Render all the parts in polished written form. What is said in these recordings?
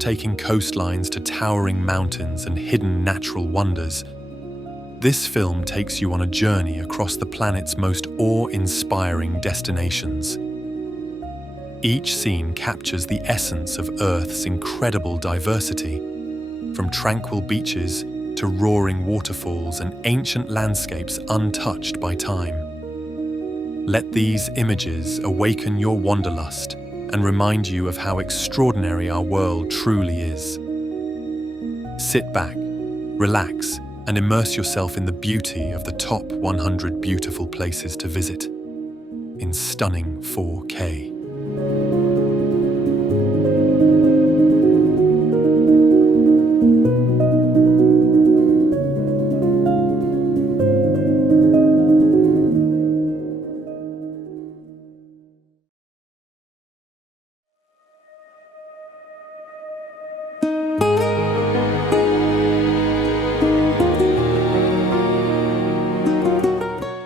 breathtaking coastlines to towering mountains and hidden natural wonders, this film takes you on a journey across the planet's most awe-inspiring destinations. Each scene captures the essence of Earth's incredible diversity, from tranquil beaches to roaring waterfalls and ancient landscapes untouched by time. Let these images awaken your wanderlust and remind you of how extraordinary our world truly is. Sit back, relax, and immerse yourself in the beauty of the top 100 beautiful places to visit in stunning 4K.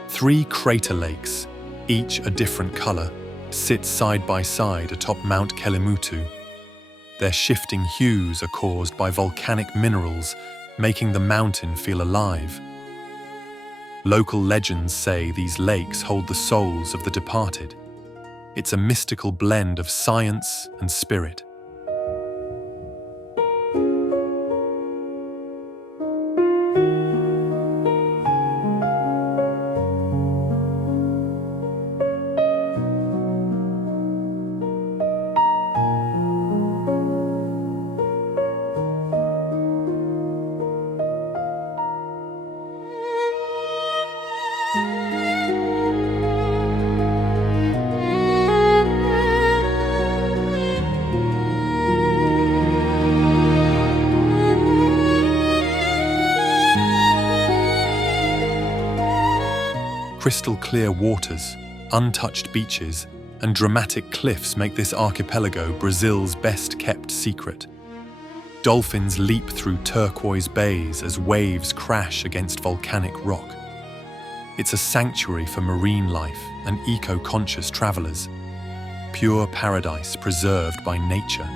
Three crater lakes, each a different color, sit side by side atop Mount Kelimutu. Their shifting hues are caused by volcanic minerals, making the mountain feel alive. Local legends say these lakes hold the souls of the departed. It's a mystical blend of science and spirit. Crystal clear waters, untouched beaches, and dramatic cliffs make this archipelago Brazil's best-kept secret. Dolphins leap through turquoise bays as waves crash against volcanic rock. It's a sanctuary for marine life and eco-conscious travelers. Pure paradise preserved by nature.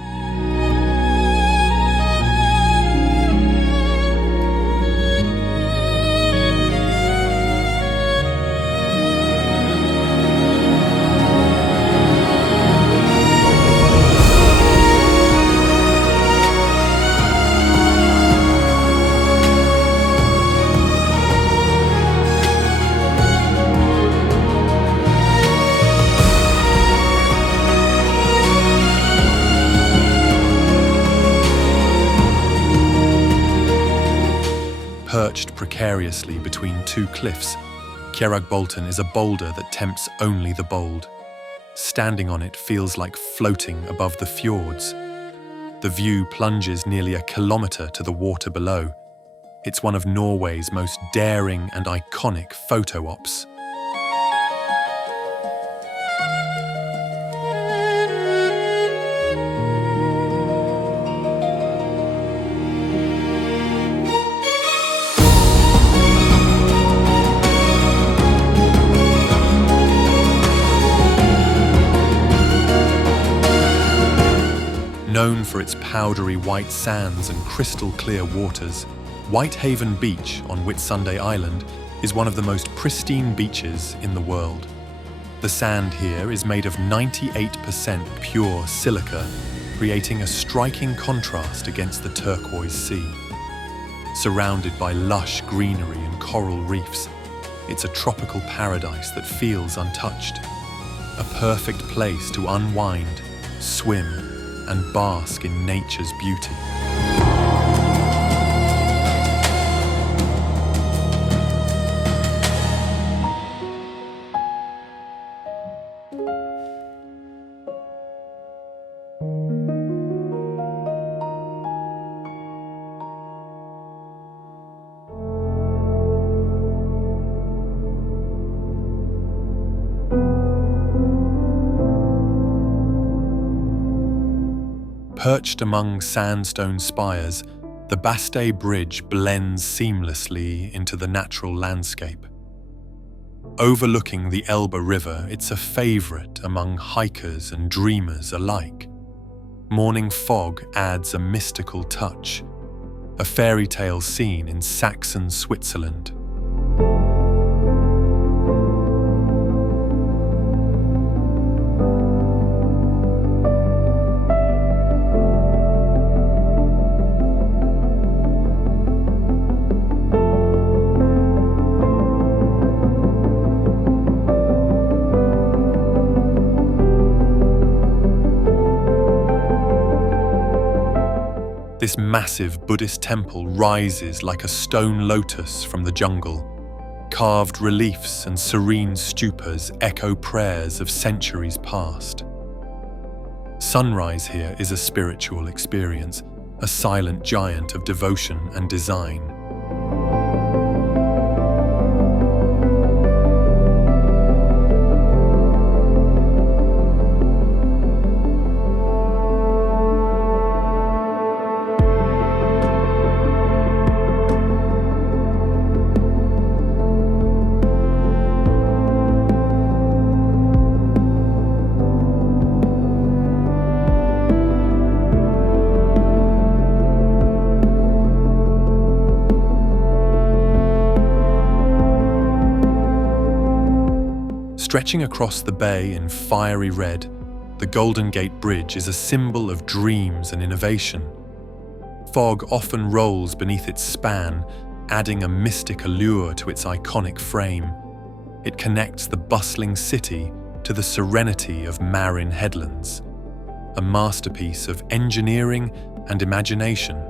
Perched precariously between two cliffs, Kjeragbolten is a boulder that tempts only the bold. Standing on it feels like floating above the fjords. The view plunges nearly a kilometre to the water below. It's one of Norway's most daring and iconic photo ops. Known for its powdery white sands and crystal clear waters, Whitehaven Beach on Whitsunday Island is one of the most pristine beaches in the world. The sand here is made of 98% pure silica, creating a striking contrast against the turquoise sea. Surrounded by lush greenery and coral reefs, it's a tropical paradise that feels untouched. A perfect place to unwind, swim, and bask in nature's beauty. Perched among sandstone spires, the Bastei Bridge blends seamlessly into the natural landscape. Overlooking the Elbe River, it's a favorite among hikers and dreamers alike. morning fog adds a mystical touch, a fairy tale scene in Saxon Switzerland. This massive Buddhist temple rises like a stone lotus from the jungle. Carved reliefs and serene stupas echo prayers of centuries past. Sunrise here is a spiritual experience, a silent giant of devotion and design. Stretching across the bay in fiery red, the Golden Gate Bridge is a symbol of dreams and innovation. Fog often rolls beneath its span, adding a mystic allure to its iconic frame. It connects the bustling city to the serenity of Marin Headlands, a masterpiece of engineering and imagination.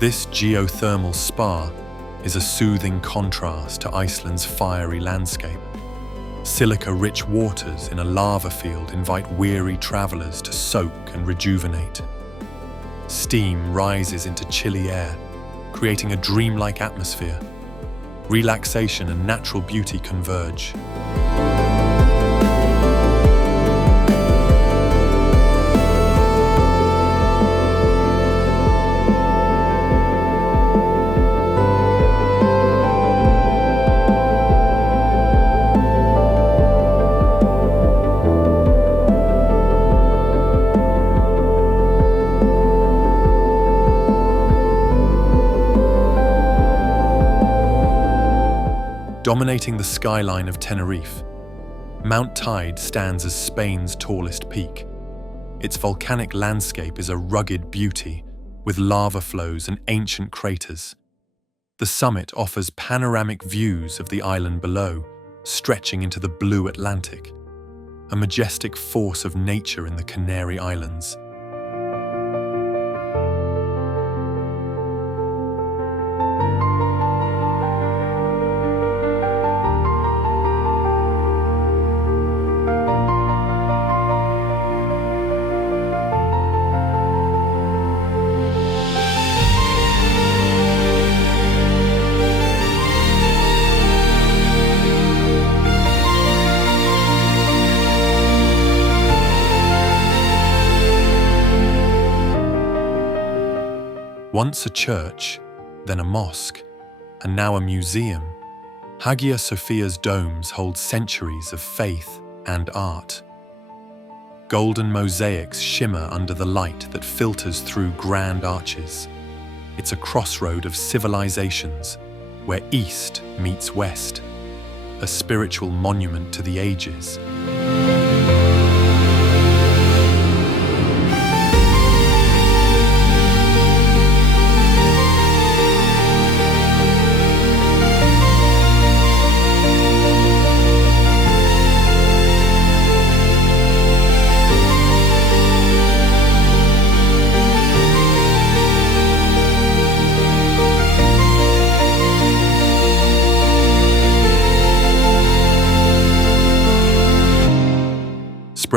This geothermal spa is a soothing contrast to Iceland's fiery landscape. Silica-rich waters in a lava field invite weary travelers to soak and rejuvenate. Steam rises into chilly air, creating a dreamlike atmosphere. Relaxation and natural beauty converge. Dominating the skyline of Tenerife, Mount Tide stands as Spain's tallest peak. Its volcanic landscape is a rugged beauty, with lava flows and ancient craters. The summit offers panoramic views of the island below, stretching into the blue Atlantic, a majestic force of nature in the Canary Islands. Once a church, then a mosque, and now a museum, Hagia Sophia's domes hold centuries of faith and art. Golden mosaics shimmer under the light that filters through grand arches. It's a crossroad of civilizations, where East meets West, a spiritual monument to the ages.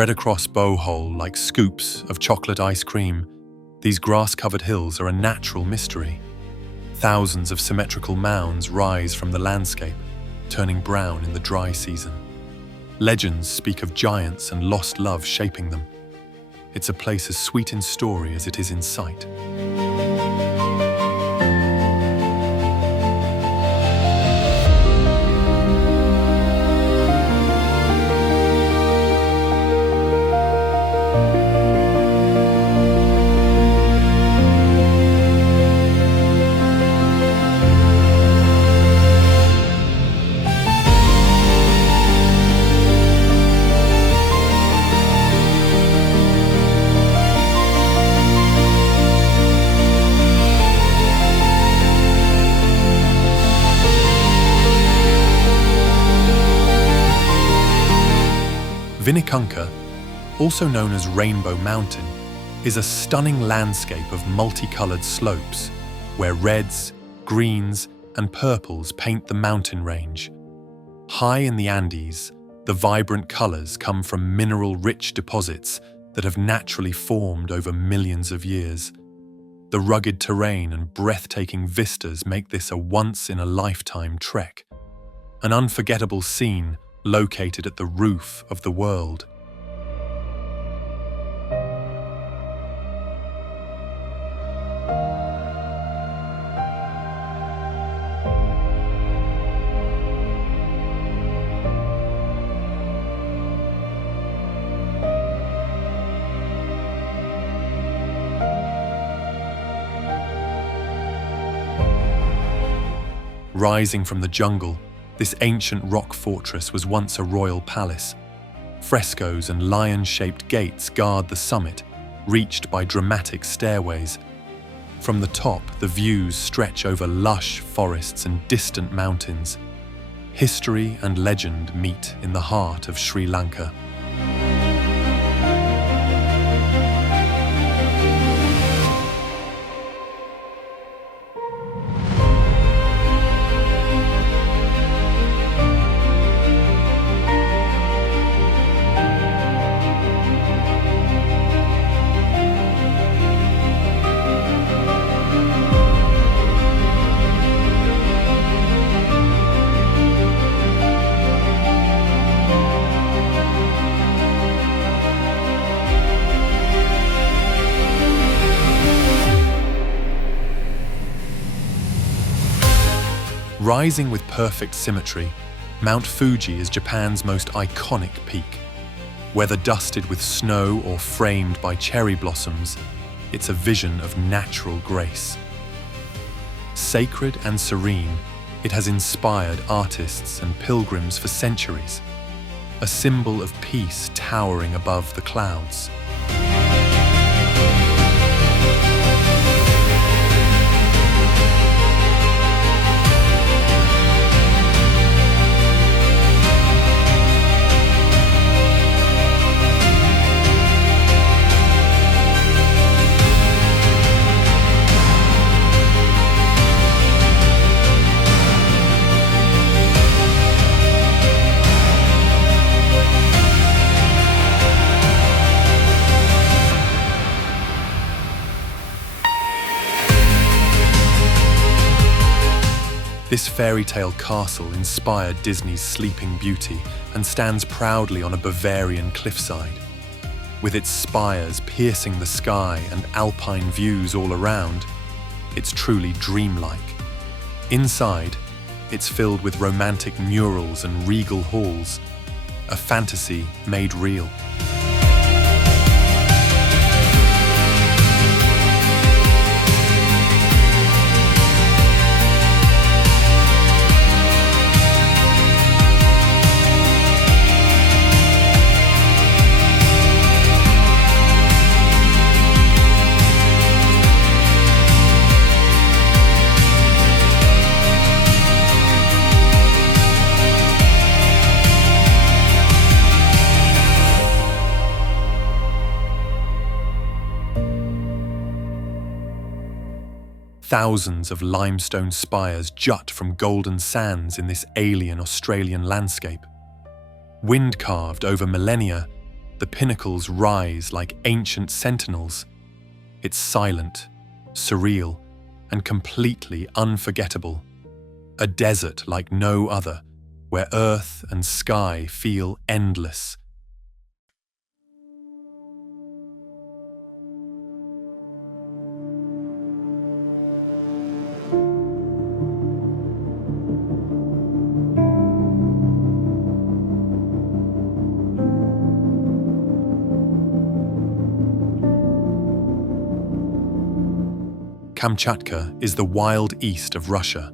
Spread across Bohol like scoops of chocolate ice cream, these grass-covered hills are a natural mystery. Thousands of symmetrical mounds rise from the landscape, turning brown in the dry season. Legends speak of giants and lost love shaping them. It's a place as sweet in story as it is in sight. Vinicunca, also known as Rainbow Mountain, is a stunning landscape of multicolored slopes where reds, greens, and purples paint the mountain range. High in the Andes, the vibrant colors come from mineral-rich deposits that have naturally formed over millions of years. The rugged terrain and breathtaking vistas make this a once-in-a-lifetime trek, an unforgettable scene located at the roof of the world. Rising from the jungle, this ancient rock fortress was once a royal palace. Frescoes and lion-shaped gates guard the summit, reached by dramatic stairways. From the top, the views stretch over lush forests and distant mountains. History and legend meet in the heart of Sri Lanka. Rising with perfect symmetry, Mount Fuji is Japan's most iconic peak. Whether dusted with snow or framed by cherry blossoms, it's a vision of natural grace. Sacred and serene, it has inspired artists and pilgrims for centuries, a symbol of peace towering above the clouds. This fairy tale castle inspired Disney's Sleeping Beauty and stands proudly on a Bavarian cliffside. With its spires piercing the sky and alpine views all around, it's truly dreamlike. Inside, it's filled with romantic murals and regal halls, a fantasy made real. Thousands of limestone spires jut from golden sands in this alien Australian landscape. Wind-carved over millennia, The pinnacles rise like ancient sentinels. It's silent, surreal, and completely unforgettable. A desert like no other, where earth and sky feel endless. Kamchatka is the wild east of Russia,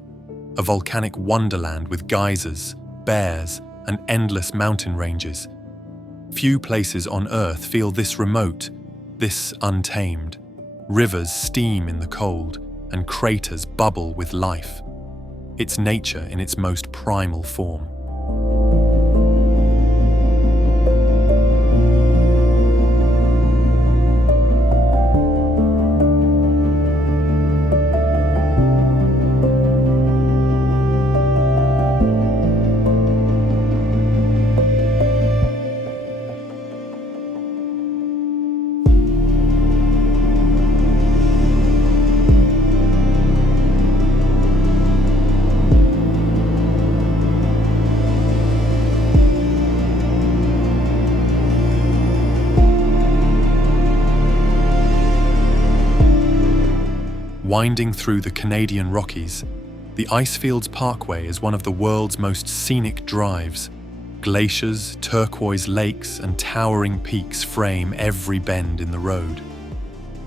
a volcanic wonderland with geysers, bears, and endless mountain ranges. Few places on Earth feel this remote, this untamed. Rivers steam in the cold, and craters bubble with life. It's nature in its most primal form. Winding through the Canadian Rockies, the Icefields Parkway is one of the world's most scenic drives. Glaciers, turquoise lakes, and towering peaks frame every bend in the road.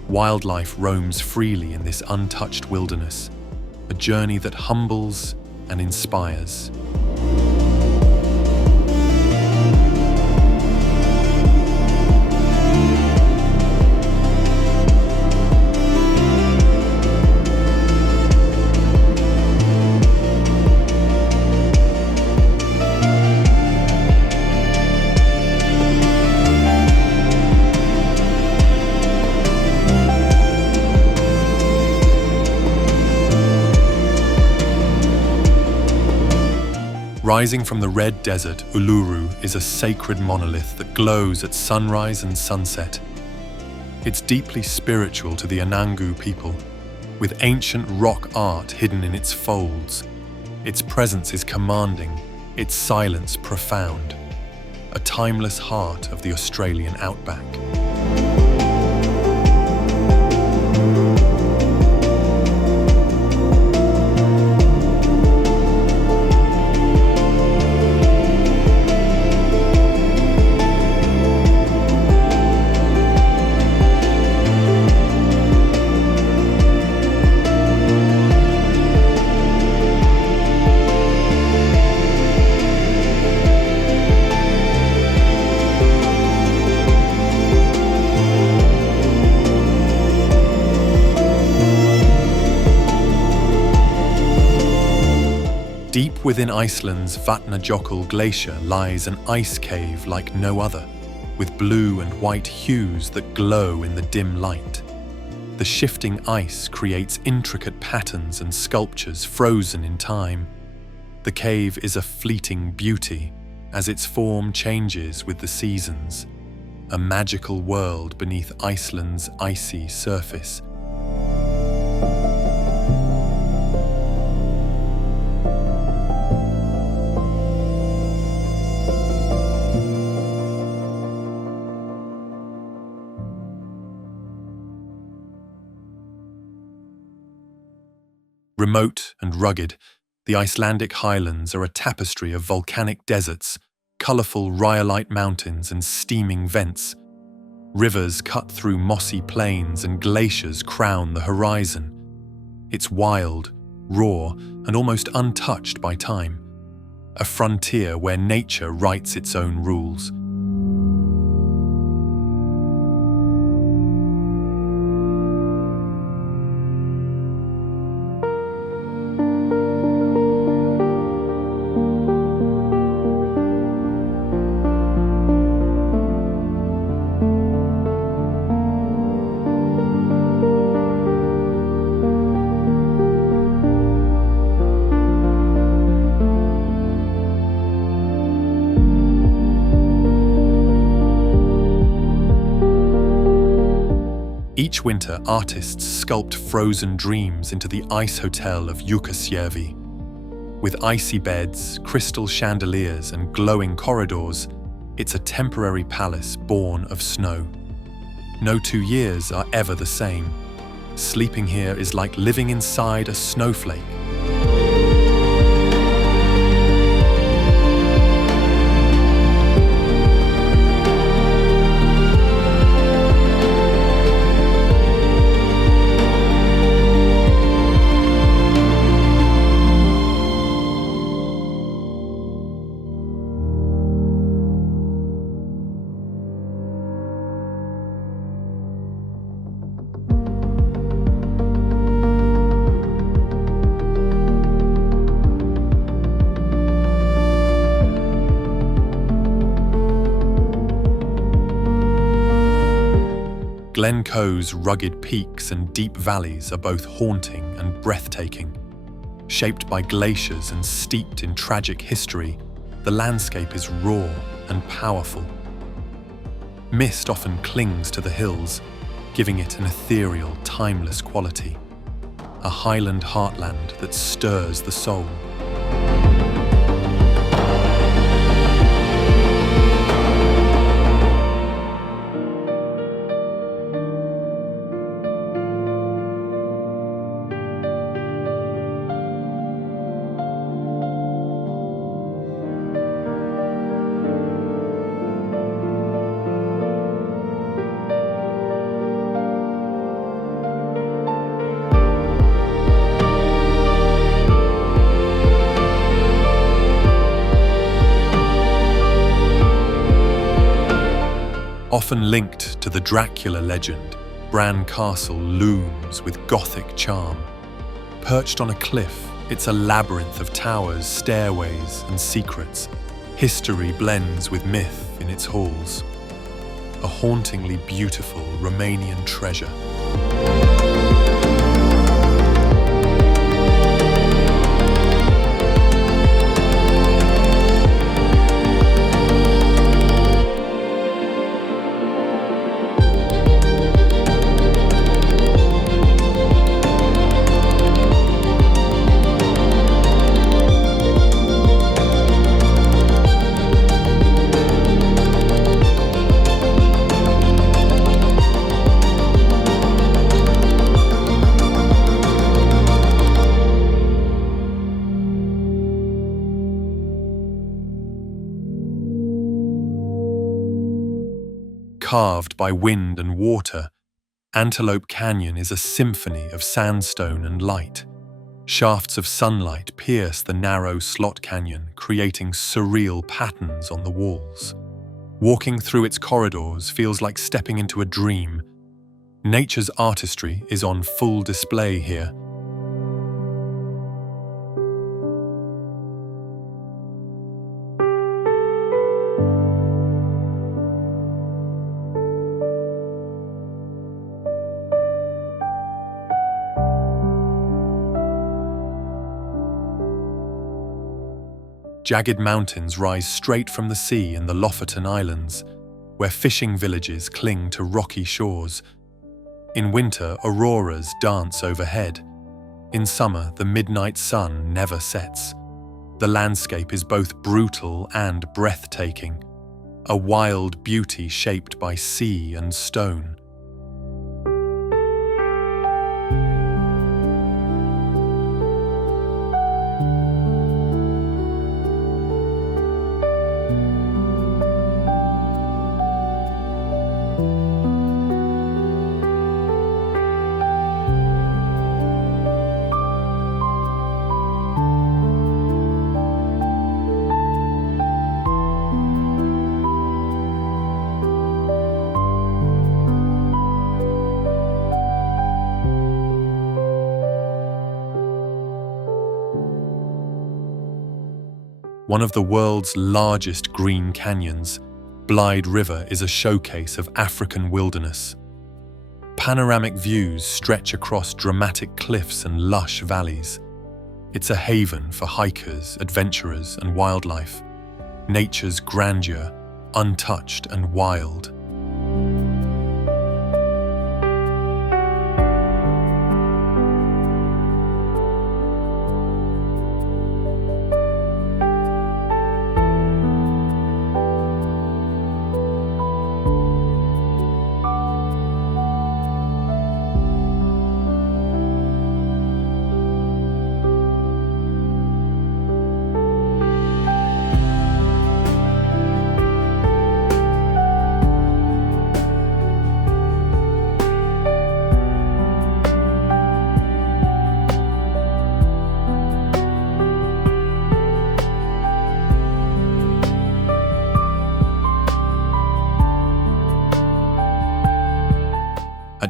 Wildlife roams freely in this untouched wilderness, a journey that humbles and inspires. Rising from the red desert, Uluru is a sacred monolith that glows at sunrise and sunset. It's deeply spiritual to the Anangu people, with ancient rock art hidden in its folds. Its presence is commanding, its silence profound, a timeless heart of the Australian outback. Deep within Iceland's Vatnajökull glacier lies an ice cave like no other, with blue and white hues that glow in the dim light. The shifting ice creates intricate patterns and sculptures frozen in time. The cave is a fleeting beauty, as its form changes with the seasons, a magical world beneath Iceland's icy surface. Remote and rugged, the Icelandic highlands are a tapestry of volcanic deserts, colourful rhyolite mountains and steaming vents. Rivers cut through mossy plains and glaciers crown the horizon. It's wild, raw, and almost untouched by time. A frontier where nature writes its own rules. Each winter, artists sculpt frozen dreams into the ice hotel of Jukkasjärvi. With icy beds, crystal chandeliers, and glowing corridors, it's a temporary palace born of snow. No 2 years are ever the same. Sleeping here is like living inside a snowflake. Glencoe's rugged peaks and deep valleys are both haunting and breathtaking. Shaped by glaciers and steeped in tragic history, the landscape is raw and powerful. Mist often clings to the hills, giving it an ethereal, timeless quality. A highland heartland that stirs the soul. Often linked to the Dracula legend, Bran Castle looms with Gothic charm. Perched on a cliff, it's a labyrinth of towers, stairways, and secrets. History blends with myth in its halls. A hauntingly beautiful Romanian treasure. Carved by wind and water, Antelope Canyon is a symphony of sandstone and light. Shafts of sunlight pierce the narrow slot canyon, creating surreal patterns on the walls. Walking through its corridors feels like stepping into a dream. Nature's artistry is on full display here. Jagged mountains rise straight from the sea in the Lofoten Islands, where fishing villages cling to rocky shores. In winter, auroras dance overhead. In summer, the midnight sun never sets. The landscape is both brutal and breathtaking, a wild beauty shaped by sea and stone. One of the world's largest green canyons, Blyde River is a showcase of African wilderness. Panoramic views stretch across dramatic cliffs and lush valleys. It's a haven for hikers, adventurers, and wildlife. Nature's grandeur, untouched and wild.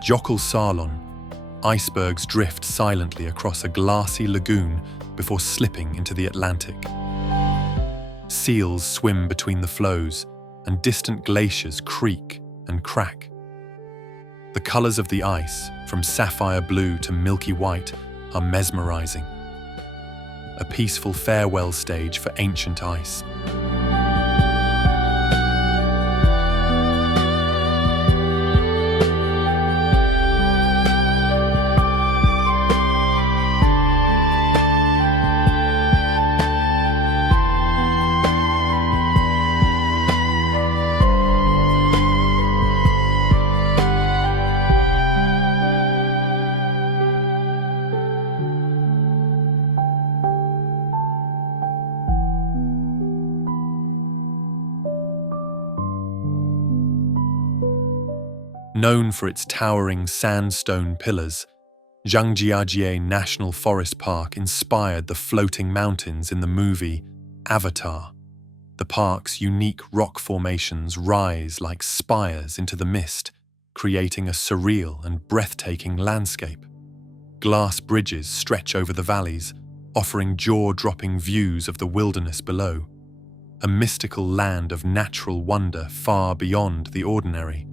At Jokul Salon, icebergs drift silently across a glassy lagoon before slipping into the Atlantic. Seals swim between the flows, and distant glaciers creak and crack. The colors of the ice, from sapphire blue to milky white, are mesmerizing. A peaceful farewell stage for ancient ice. Known for its towering sandstone pillars, Zhangjiajie National Forest Park inspired the floating mountains in the movie Avatar. The park's unique rock formations rise like spires into the mist, creating a surreal and breathtaking landscape. Glass bridges stretch over the valleys, offering jaw-dropping views of the wilderness below, a mystical land of natural wonder far beyond the ordinary.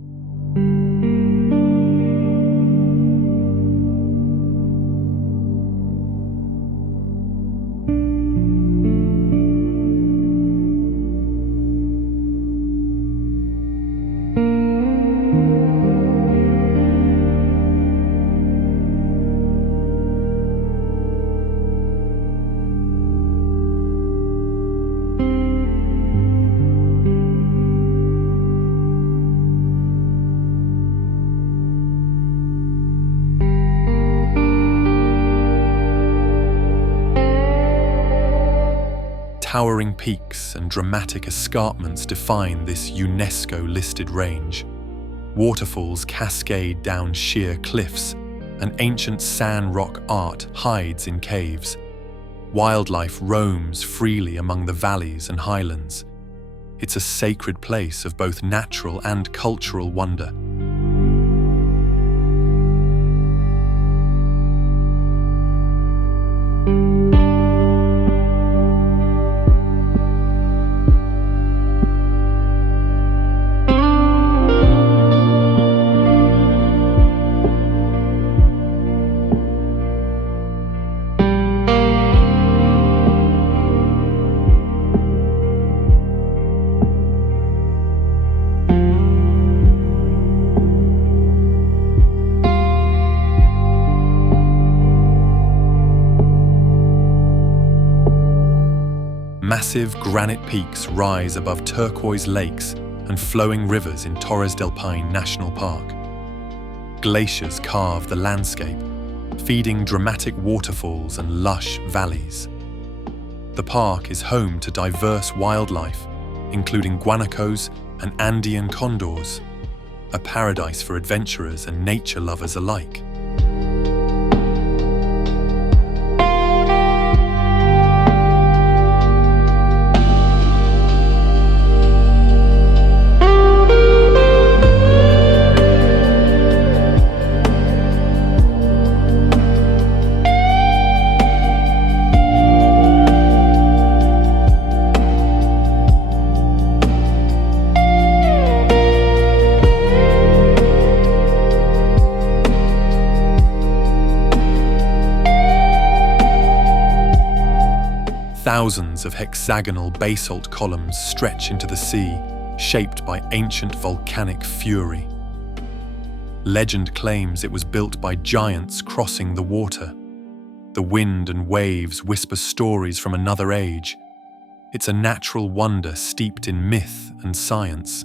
Towering peaks and dramatic escarpments define this UNESCO-listed range. Waterfalls cascade down sheer cliffs, and ancient sand rock art hides in caves. Wildlife roams freely among the valleys and highlands. It's a sacred place of both natural and cultural wonder. Massive granite peaks rise above turquoise lakes and flowing rivers in Torres del Paine National Park. Glaciers carve the landscape, feeding dramatic waterfalls and lush valleys. The park is home to diverse wildlife, including guanacos and Andean condors, a paradise for adventurers and nature lovers alike. Thousands of hexagonal basalt columns stretch into the sea, shaped by ancient volcanic fury. Legend claims it was built by giants crossing the water. The wind and waves whisper stories from another age. It's a natural wonder steeped in myth and science.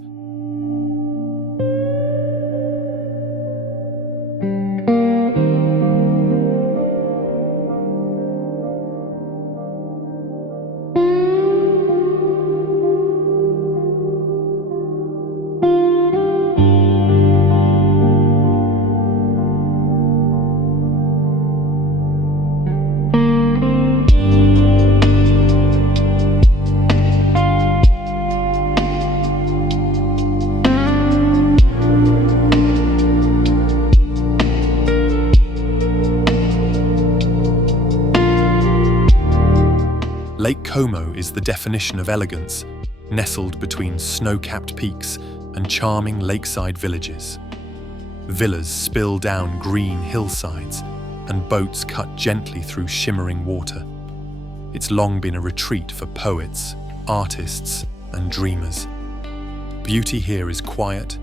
Lake Como is the definition of elegance, nestled between snow-capped peaks and charming lakeside villages. Villas spill down green hillsides, and boats cut gently through shimmering water. It's long been a retreat for poets, artists, and dreamers. Beauty here is quiet,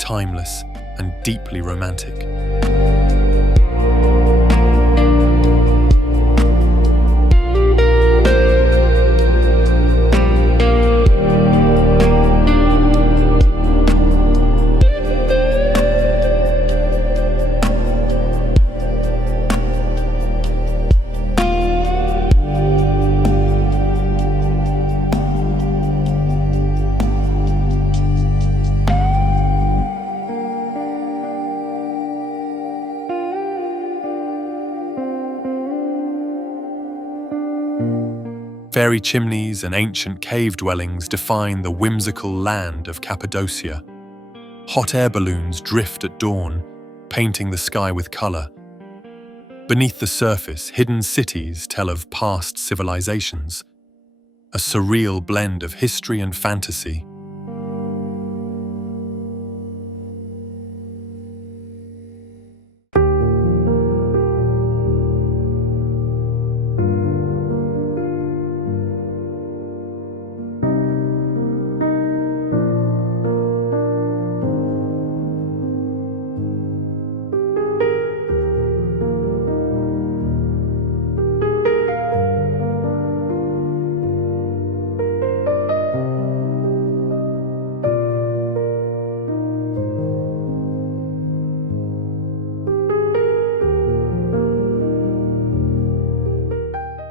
timeless, and deeply romantic. Fairy chimneys and ancient cave dwellings define the whimsical land of Cappadocia. Hot air balloons drift at dawn, painting the sky with color. Beneath the surface, hidden cities tell of past civilizations, a surreal blend of history and fantasy.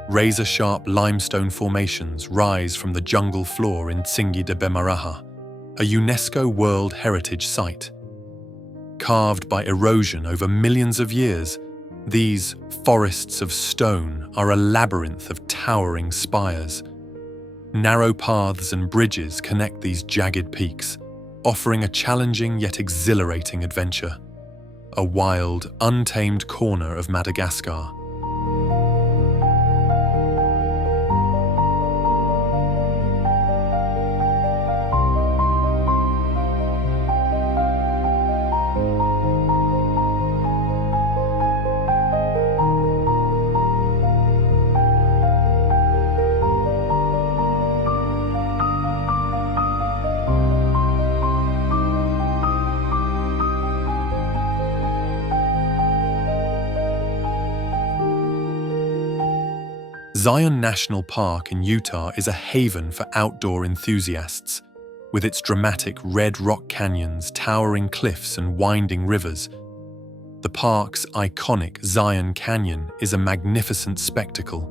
Razor-sharp limestone formations rise from the jungle floor in Tsingy de Bemaraha, a UNESCO World Heritage Site. Carved by erosion over millions of years, these forests of stone are a labyrinth of towering spires. Narrow paths and bridges connect these jagged peaks, offering a challenging yet exhilarating adventure. A wild, untamed corner of Madagascar. Zion National Park in Utah is a haven for outdoor enthusiasts. With its dramatic red rock canyons, towering cliffs, and winding rivers, the park's iconic Zion Canyon is a magnificent spectacle,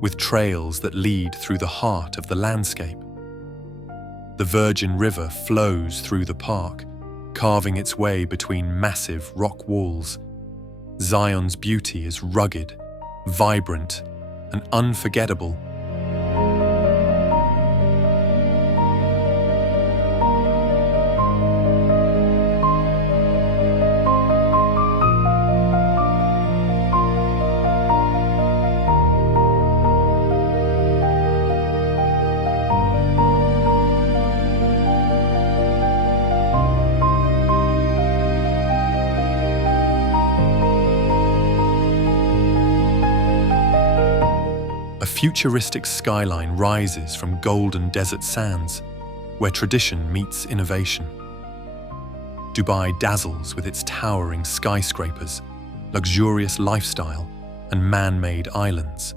with trails that lead through the heart of the landscape. The Virgin River flows through the park, carving its way between massive rock walls. Zion's beauty is rugged, vibrant, and unforgettable. A futuristic skyline rises from golden desert sands, where tradition meets innovation. Dubai dazzles with its towering skyscrapers, luxurious lifestyle, and man-made islands.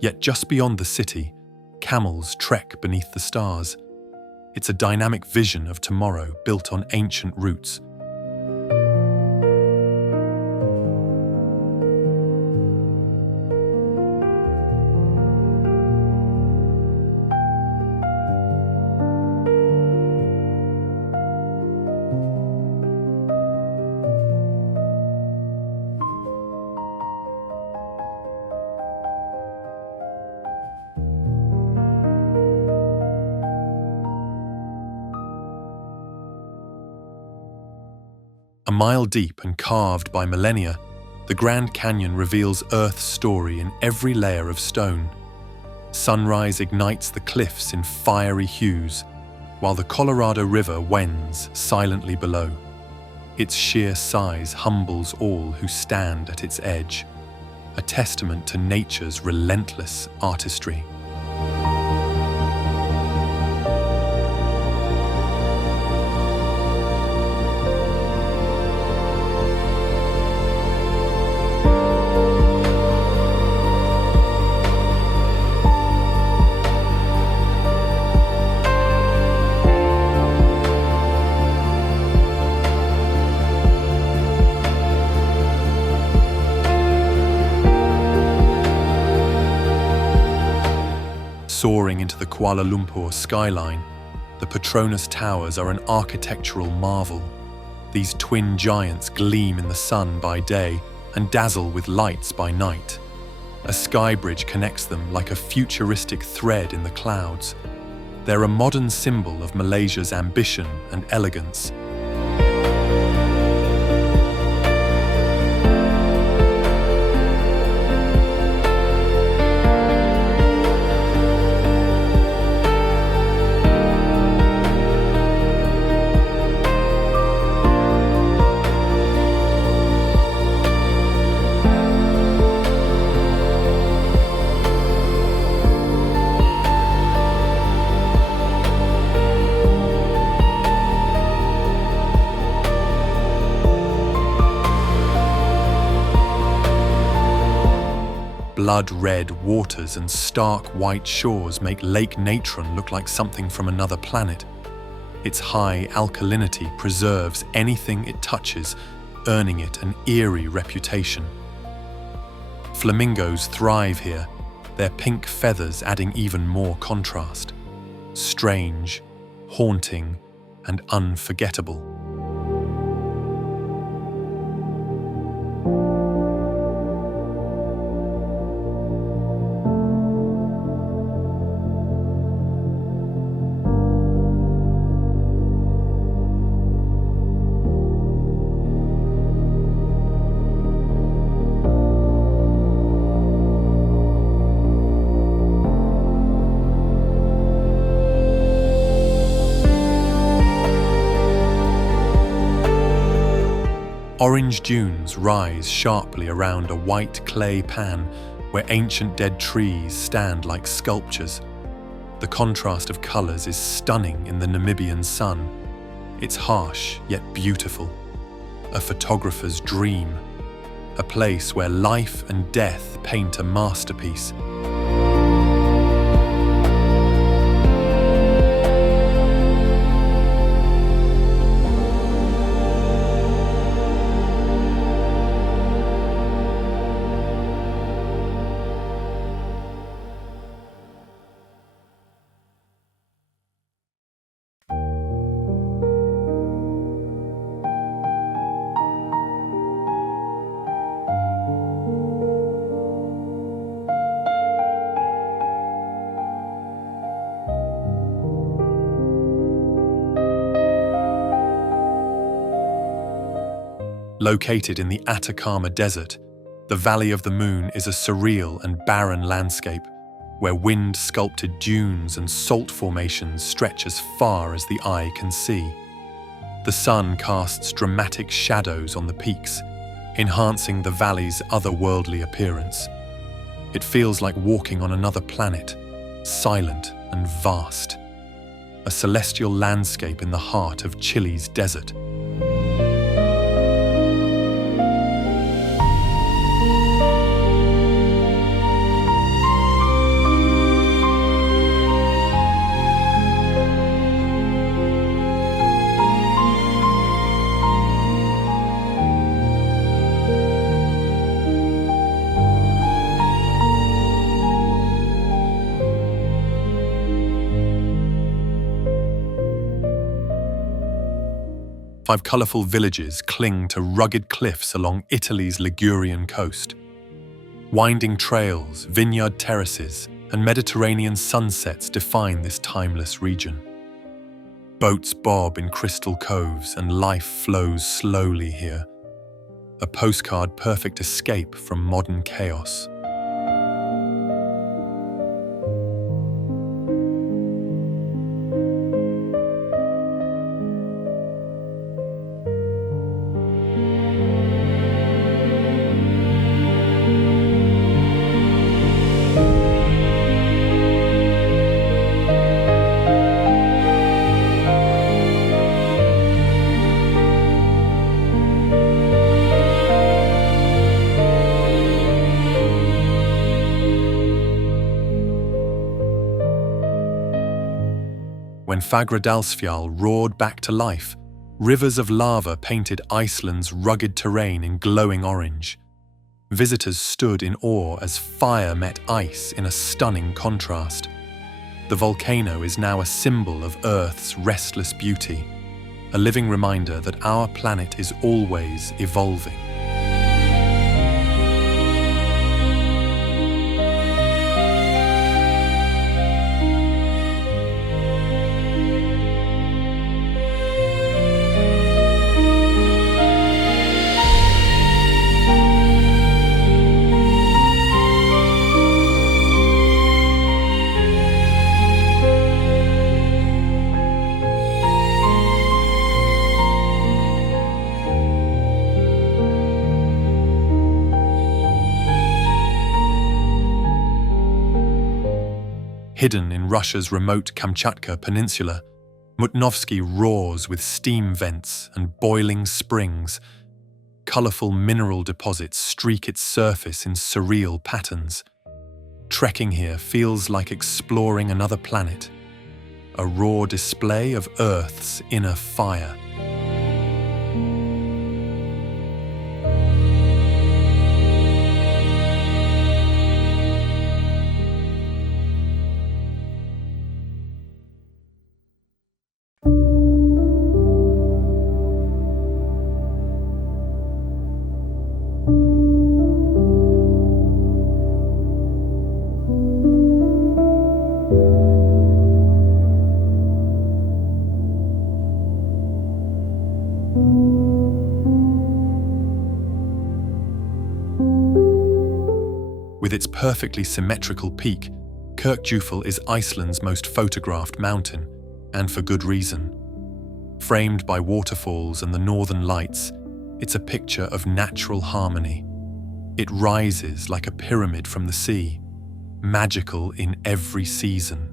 Yet just beyond the city, camels trek beneath the stars. It's a dynamic vision of tomorrow built on ancient roots. A mile deep and carved by millennia, the Grand Canyon reveals Earth's story in every layer of stone. Sunrise ignites the cliffs in fiery hues, while the Colorado River wends silently below. Its sheer size humbles all who stand at its edge, a testament to nature's relentless artistry. Soaring into the Kuala Lumpur skyline, the Petronas Towers are an architectural marvel. These twin giants gleam in the sun by day and dazzle with lights by night. A sky bridge connects them like a futuristic thread in the clouds. They're a modern symbol of Malaysia's ambition and elegance. Blood-red waters and stark white shores make Lake Natron look like something from another planet. Its high alkalinity preserves anything it touches, earning it an eerie reputation. Flamingos thrive here, their pink feathers adding even more contrast. Strange, haunting, and unforgettable. Orange dunes rise sharply around a white clay pan where ancient dead trees stand like sculptures. The contrast of colours is stunning in the Namibian sun. It's harsh yet beautiful. A photographer's dream. A place where life and death paint a masterpiece. Located in the Atacama Desert, the Valley of the Moon is a surreal and barren landscape where wind-sculpted dunes and salt formations stretch as far as the eye can see. The sun casts dramatic shadows on the peaks, enhancing the valley's otherworldly appearance. It feels like walking on another planet, silent and vast. A celestial landscape in the heart of Chile's desert. Five colourful villages cling to rugged cliffs along Italy's Ligurian coast. Winding trails, vineyard terraces, and Mediterranean sunsets define this timeless region. Boats bob in crystal coves and life flows slowly here. A postcard-perfect escape from modern chaos. when Fagradalsfjall roared back to life, rivers of lava painted Iceland's rugged terrain in glowing orange. Visitors stood in awe as fire met ice in a stunning contrast. The volcano is now a symbol of Earth's restless beauty, a living reminder that our planet is always evolving. Hidden in Russia's remote Kamchatka peninsula, Mutnovsky roars with steam vents and boiling springs. Colourful mineral deposits streak its surface in surreal patterns. Trekking here feels like exploring another planet, a raw display of Earth's inner fire. With its perfectly symmetrical peak, Kirkjufell is Iceland's most photographed mountain, and for good reason. Framed by waterfalls and the northern lights, it's a picture of natural harmony. It rises like a pyramid from the sea, magical in every season.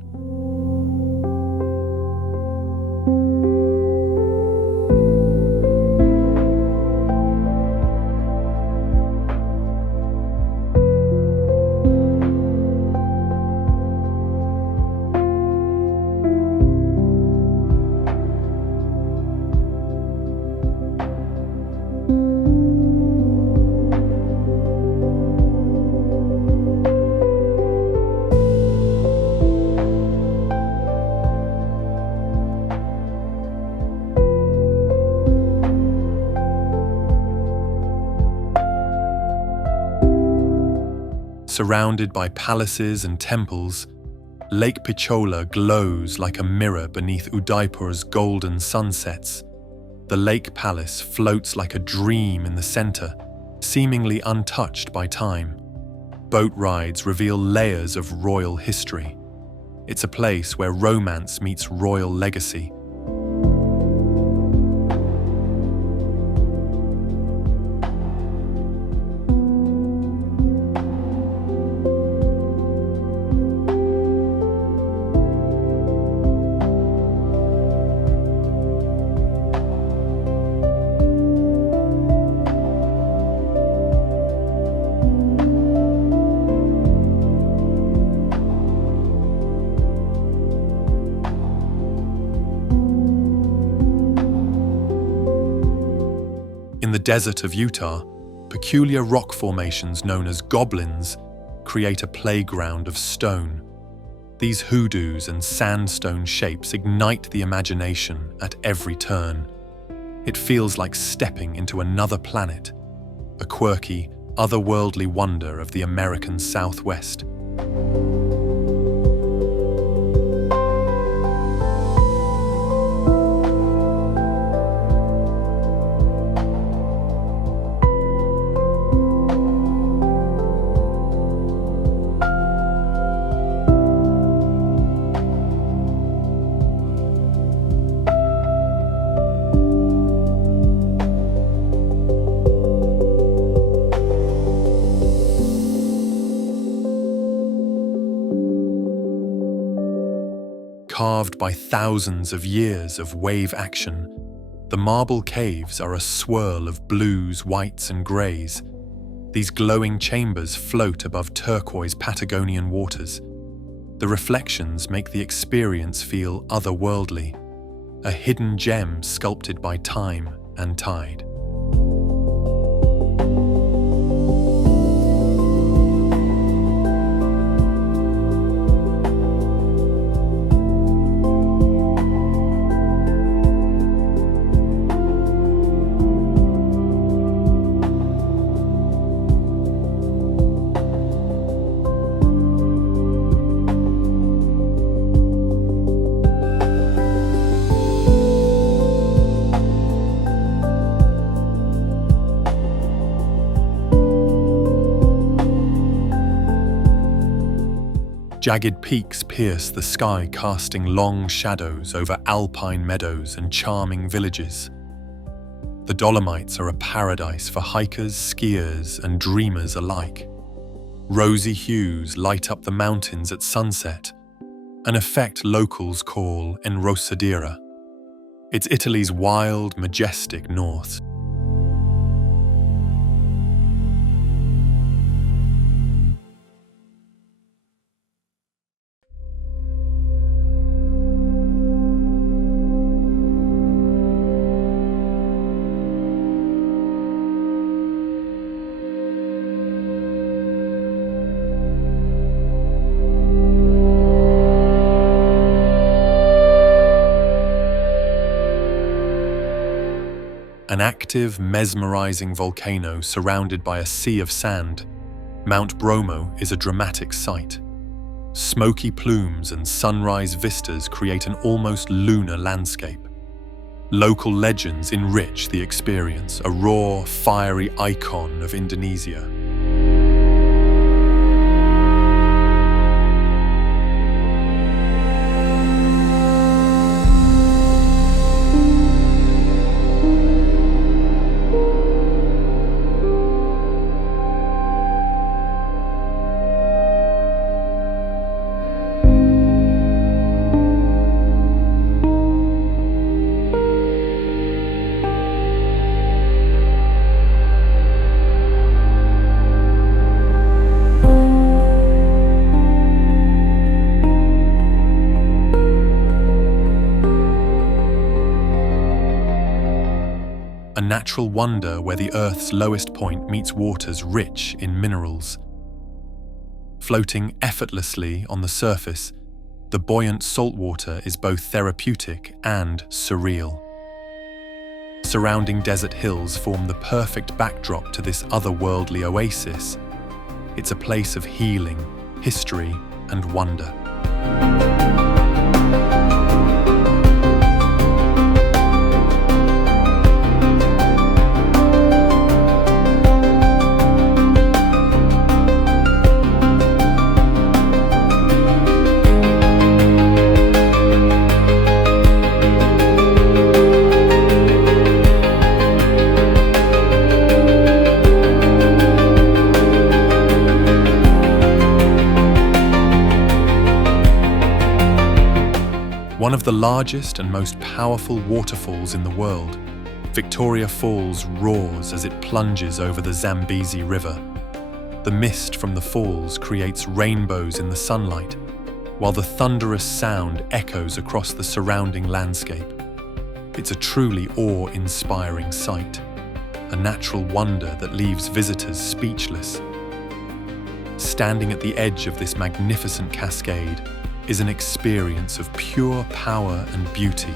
Surrounded by palaces and temples, Lake Pichola glows like a mirror beneath Udaipur's golden sunsets. The lake palace floats like a dream in the center, seemingly untouched by time. Boat rides reveal layers of royal history. It's a place where romance meets royal legacy. In the desert of Utah, peculiar rock formations known as goblins create a playground of stone. These hoodoos and sandstone shapes ignite the imagination at every turn. It feels like stepping into another planet, a quirky, otherworldly wonder of the American Southwest. Carved by thousands of years of wave action, the marble caves are a swirl of blues, whites, and greys. These glowing chambers float above turquoise Patagonian waters. The reflections make the experience feel otherworldly, a hidden gem sculpted by time and tide. Jagged peaks pierce the sky, casting long shadows over alpine meadows and charming villages. The Dolomites are a paradise for hikers, skiers, and dreamers alike. Rosy hues light up the mountains at sunset, an effect locals call enrosadira. It's Italy's wild, majestic north. An active, mesmerizing volcano surrounded by a sea of sand, Mount Bromo is a dramatic sight. Smoky plumes and sunrise vistas create an almost lunar landscape. Local legends enrich the experience, a raw, fiery icon of Indonesia. A natural wonder where the Earth's lowest point meets waters rich in minerals. Floating effortlessly on the surface, the buoyant saltwater is both therapeutic and surreal. Surrounding desert hills form the perfect backdrop to this otherworldly oasis. It's a place of healing, history, and wonder. One of the largest and most powerful waterfalls in the world, Victoria Falls roars as it plunges over the Zambezi River. The mist from the falls creates rainbows in the sunlight, while the thunderous sound echoes across the surrounding landscape. It's a truly awe-inspiring sight, a natural wonder that leaves visitors speechless. Standing at the edge of this magnificent cascade is an experience of pure power and beauty.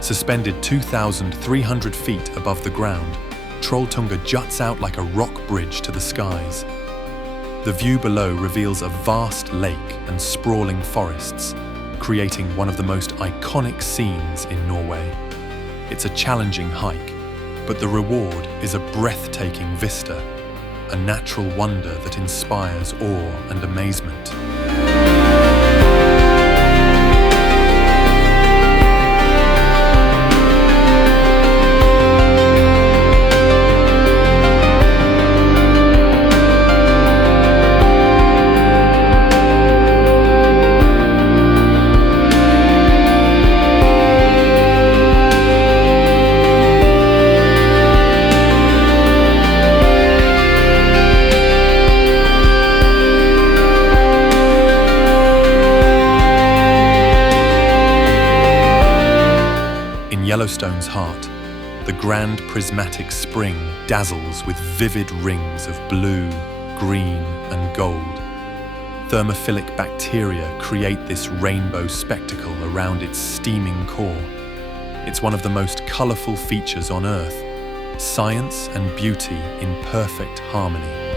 Suspended 2,300 feet above the ground, Trolltunga juts out like a rock bridge to the skies. The view below reveals a vast lake and sprawling forests, creating one of the most iconic scenes in Norway. It's a challenging hike, but the reward is a breathtaking vista, a natural wonder that inspires awe and amazement. Yellowstone's heart, the grand prismatic spring dazzles with vivid rings of blue, green, and gold. Thermophilic bacteria create this rainbow spectacle around its steaming core. It's one of the most colorful features on Earth, science and beauty in perfect harmony.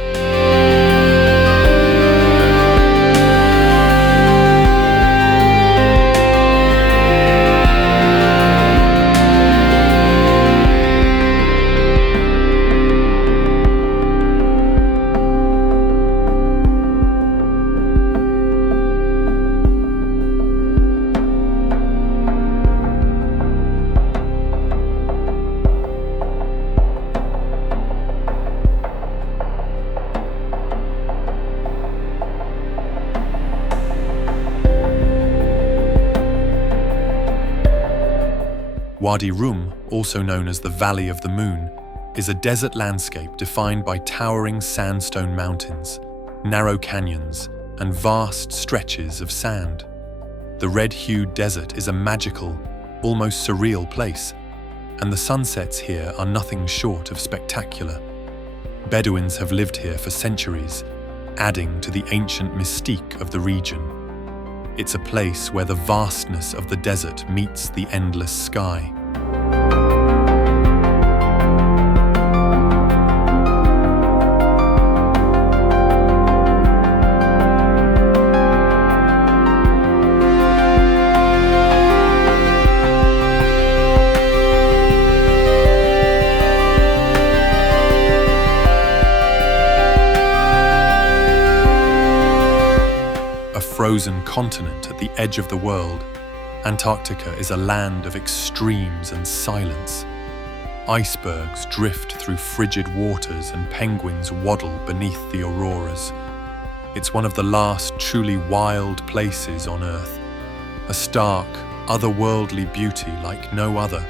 Wadi Rum, also known as the Valley of the Moon, is a desert landscape defined by towering sandstone mountains, narrow canyons, and vast stretches of sand. The red-hued desert is a magical, almost surreal place, and the sunsets here are nothing short of spectacular. Bedouins have lived here for centuries, adding to the ancient mystique of the region. It's a place where the vastness of the desert meets the endless sky. Frozen continent at the edge of the world, Antarctica is a land of extremes and silence. Icebergs drift through frigid waters and penguins waddle beneath the auroras. It's one of the last truly wild places on Earth, a stark, otherworldly beauty like no other.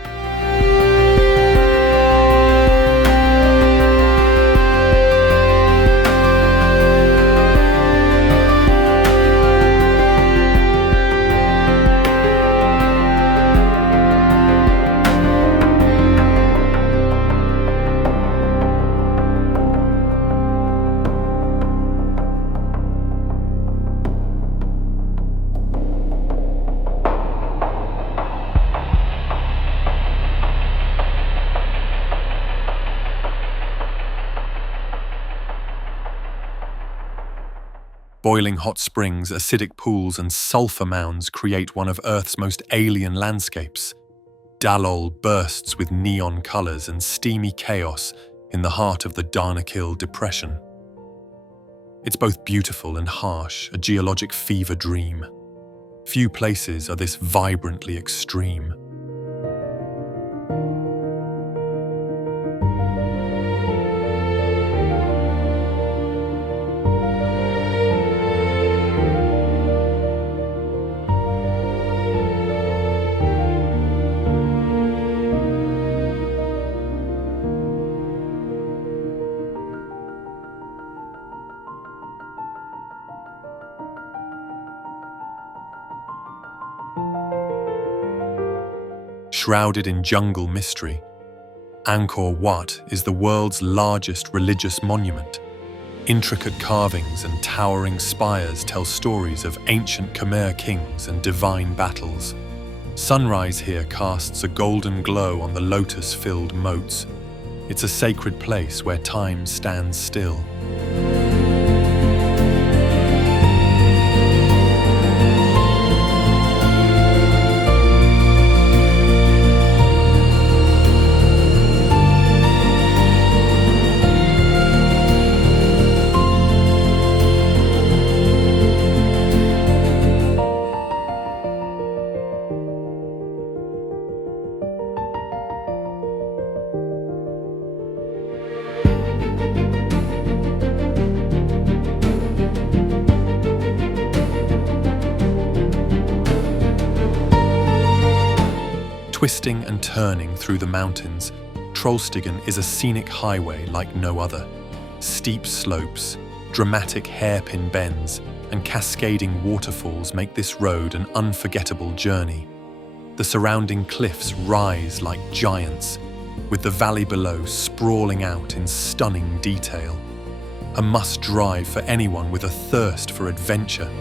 Boiling hot springs, acidic pools, and sulfur mounds create one of Earth's most alien landscapes. Dalol bursts with neon colors and steamy chaos in the heart of the Danakil Depression. It's both beautiful and harsh, a geologic fever dream. Few places are this vibrantly extreme. Shrouded in jungle mystery, Angkor Wat is the world's largest religious monument. Intricate carvings and towering spires tell stories of ancient Khmer kings and divine battles. Sunrise here casts a golden glow on the lotus-filled moats. It's a sacred place where time stands still. Twisting and turning through the mountains, Trollstigen is a scenic highway like no other. Steep slopes, dramatic hairpin bends, and cascading waterfalls make this road an unforgettable journey. The surrounding cliffs rise like giants, with the valley below sprawling out in stunning detail. A must-drive for anyone with a thirst for adventure.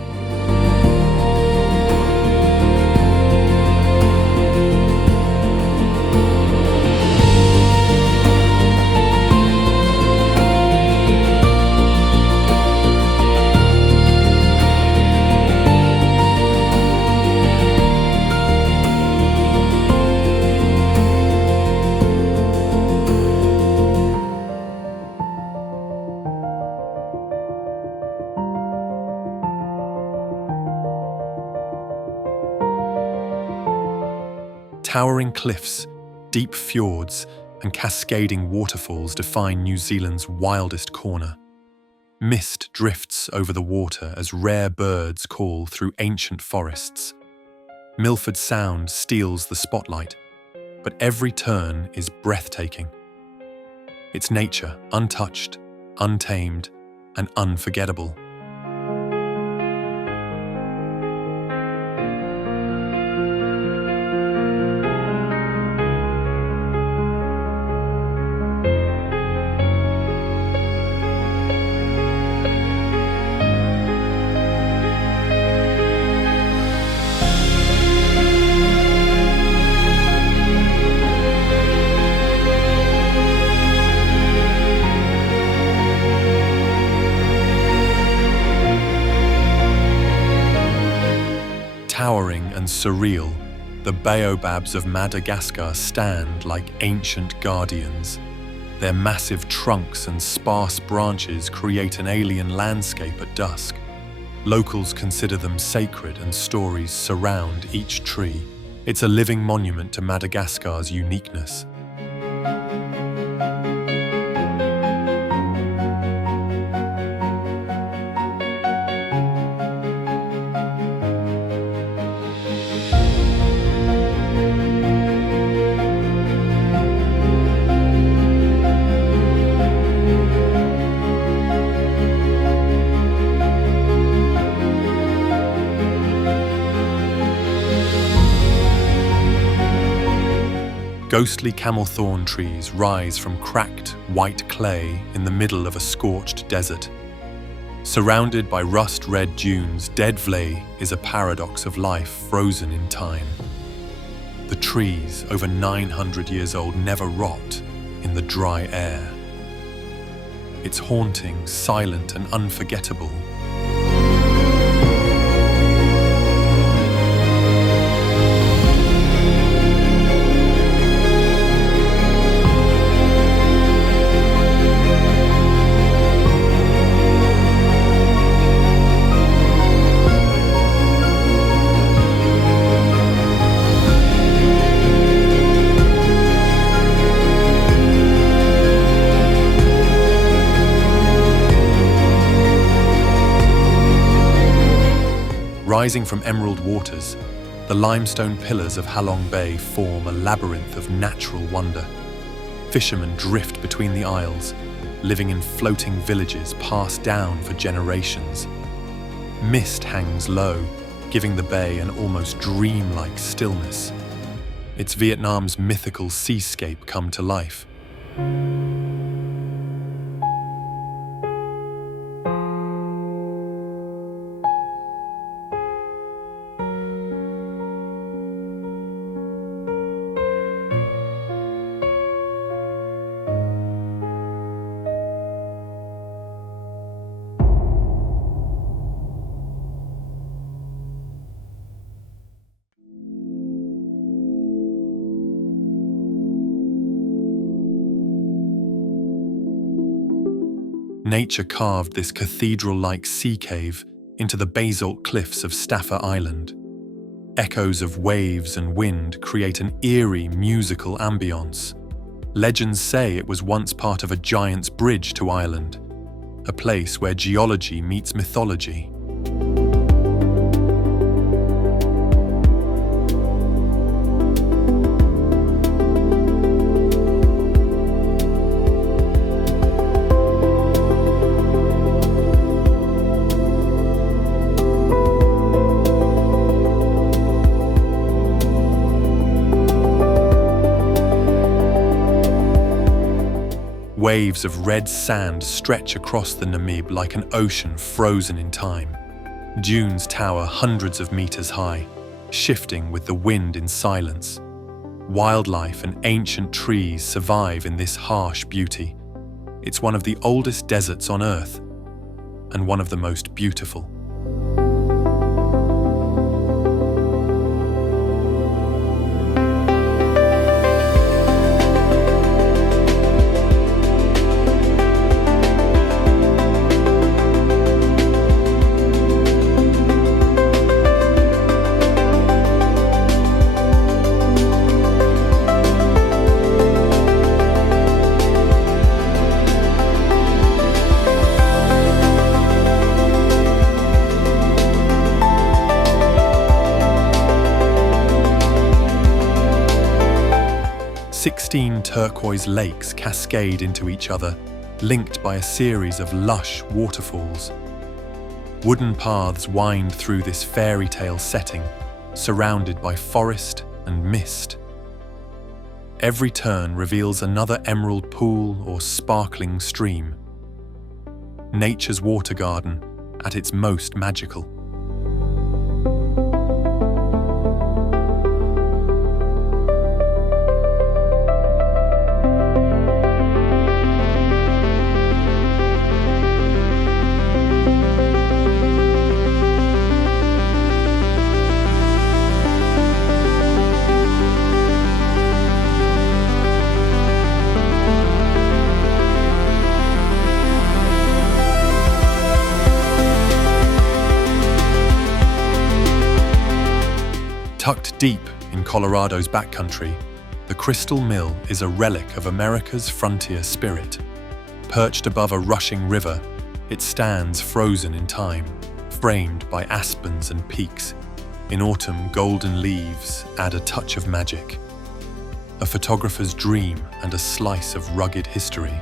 Towering cliffs, deep fjords, and cascading waterfalls define New Zealand's wildest corner. Mist drifts over the water as rare birds call through ancient forests. Milford Sound steals the spotlight, but every turn is breathtaking. It's nature, untouched, untamed, and unforgettable. Towering and surreal, the baobabs of Madagascar stand like ancient guardians. Their massive trunks and sparse branches create an alien landscape at dusk. Locals consider them sacred, and stories surround each tree. It's a living monument to Madagascar's uniqueness. Ghostly camel thorn trees rise from cracked, white clay in the middle of a scorched desert. Surrounded by rust-red dunes, Dead Vlei is a paradox of life frozen in time. The trees, over 900 years old, never rot in the dry air. It's haunting, silent, and unforgettable. Rising from emerald waters, the limestone pillars of Halong Bay form a labyrinth of natural wonder. Fishermen drift between the isles, living in floating villages passed down for generations. Mist hangs low, giving the bay an almost dreamlike stillness. It's Vietnam's mythical seascape come to life. Nature carved this cathedral-like sea cave into the basalt cliffs of Staffa Island. Echoes of waves and wind create an eerie musical ambience. Legends say it was once part of a giant's bridge to Ireland, a place where geology meets mythology. Waves of red sand stretch across the Namib like an ocean frozen in time. Dunes tower hundreds of meters high, shifting with the wind in silence. Wildlife and ancient trees survive in this harsh beauty. It's one of the oldest deserts on Earth, and one of the most beautiful. Sixteen turquoise lakes cascade into each other, linked by a series of lush waterfalls. Wooden paths wind through this fairy tale setting, surrounded by forest and mist. Every turn reveals another emerald pool or sparkling stream. Nature's water garden at its most magical. Tucked deep in Colorado's backcountry, the Crystal Mill is a relic of America's frontier spirit. Perched above a rushing river, it stands frozen in time, framed by aspens and peaks. In autumn, golden leaves add a touch of magic. A photographer's dream and a slice of rugged history.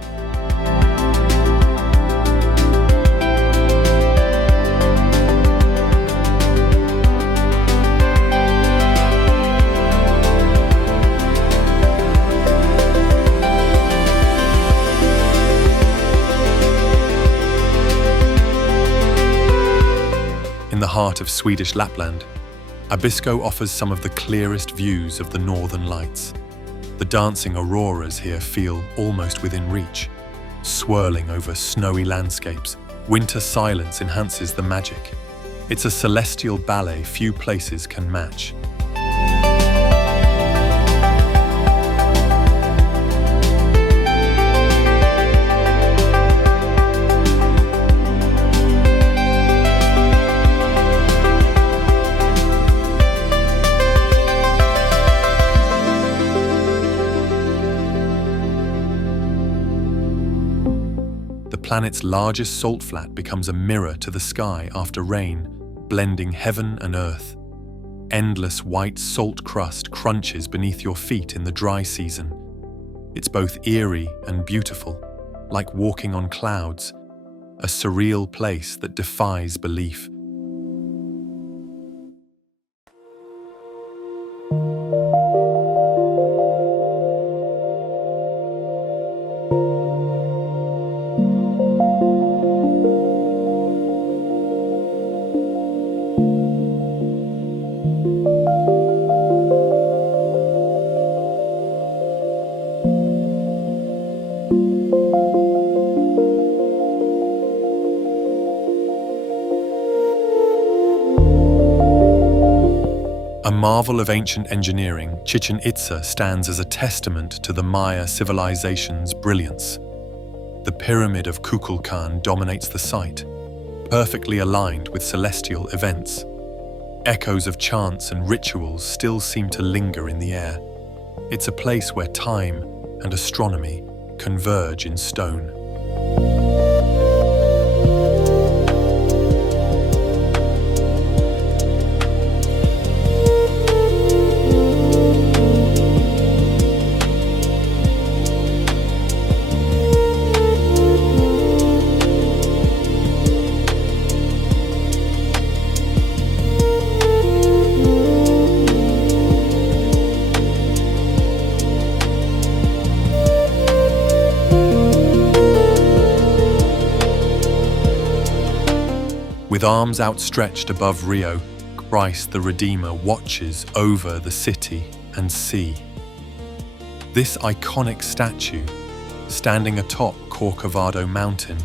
In the heart of Swedish Lapland, Abisko offers some of the clearest views of the northern lights. The dancing auroras here feel almost within reach. Swirling over snowy landscapes, winter silence enhances the magic. It's a celestial ballet few places can match. The planet's largest salt flat becomes a mirror to the sky after rain, blending heaven and earth. Endless white salt crust crunches beneath your feet in the dry season. It's both eerie and beautiful, like walking on clouds, a surreal place that defies belief. A marvel of ancient engineering, Chichen Itza stands as a testament to the Maya civilization's brilliance. The pyramid of Kukulkan dominates the site, perfectly aligned with celestial events. Echoes of chants and rituals still seem to linger in the air. It's a place where time and astronomy converge in stone. With arms outstretched above Rio, Christ the Redeemer watches over the city and sea. This iconic statue, standing atop Corcovado Mountain,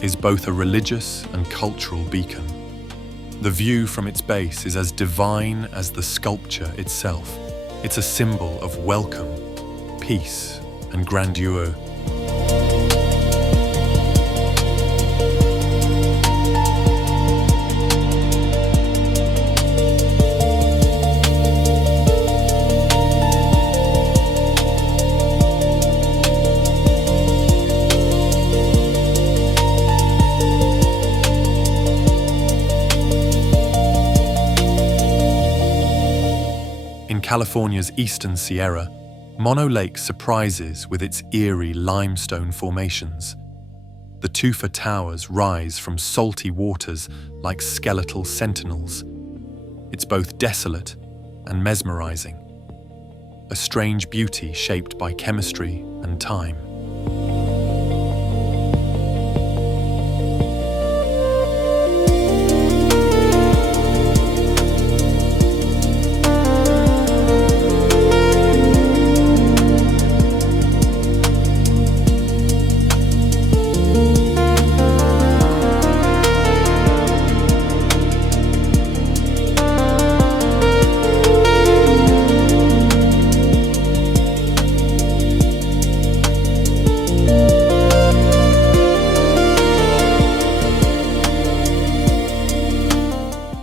is both a religious and cultural beacon. The view from its base is as divine as the sculpture itself. It's a symbol of welcome, peace, and grandeur. In California's eastern Sierra, Mono Lake surprises with its eerie limestone formations. The Tufa Towers rise from salty waters like skeletal sentinels. It's both desolate and mesmerizing, a strange beauty shaped by chemistry and time.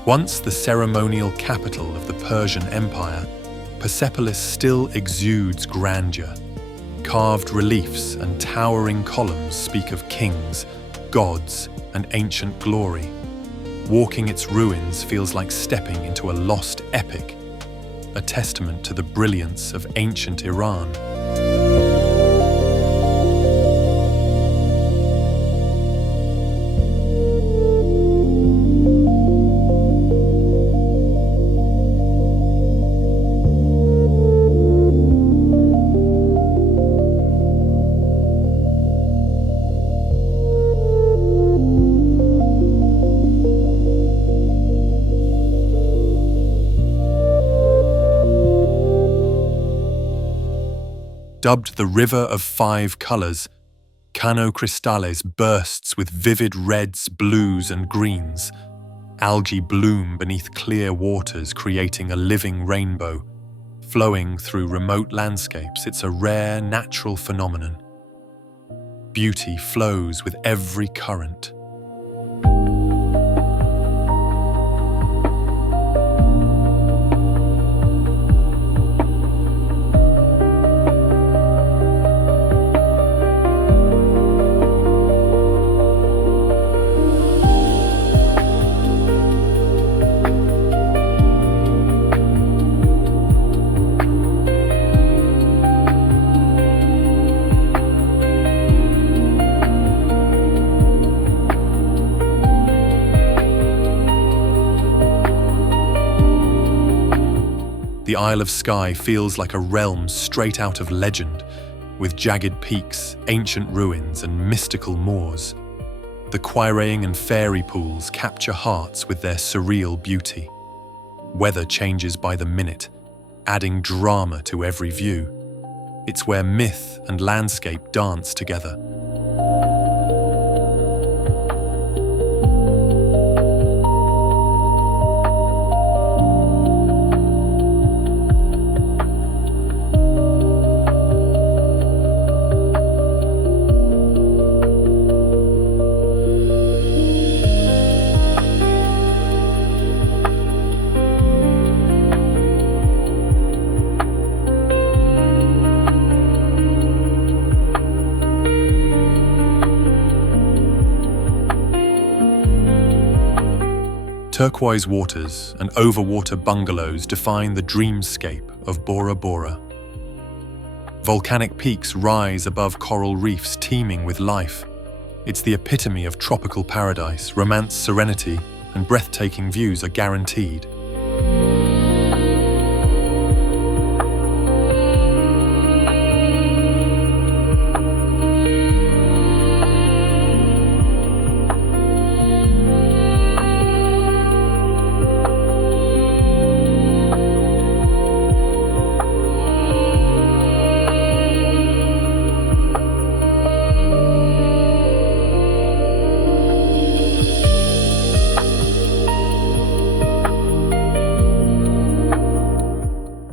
Once the ceremonial capital of the Persian Empire, Persepolis still exudes grandeur. Carved reliefs and towering columns speak of kings, gods, and ancient glory. Walking its ruins feels like stepping into a lost epic, a testament to the brilliance of ancient Iran. Dubbed the River of Five Colors, Cano Cristales bursts with vivid reds, blues, and greens. Algae bloom beneath clear waters, creating a living rainbow. Flowing through remote landscapes, it's a rare natural phenomenon. Beauty flows with every current. The Isle of Skye feels like a realm straight out of legend, with jagged peaks, ancient ruins, and mystical moors. The quarrying and fairy pools capture hearts with their surreal beauty. Weather changes by the minute, adding drama to every view. It's where myth and landscape dance together. Turquoise waters and overwater bungalows define the dreamscape of Bora Bora. Volcanic peaks rise above coral reefs teeming with life. It's the epitome of tropical paradise. Romance, serenity, and breathtaking views are guaranteed.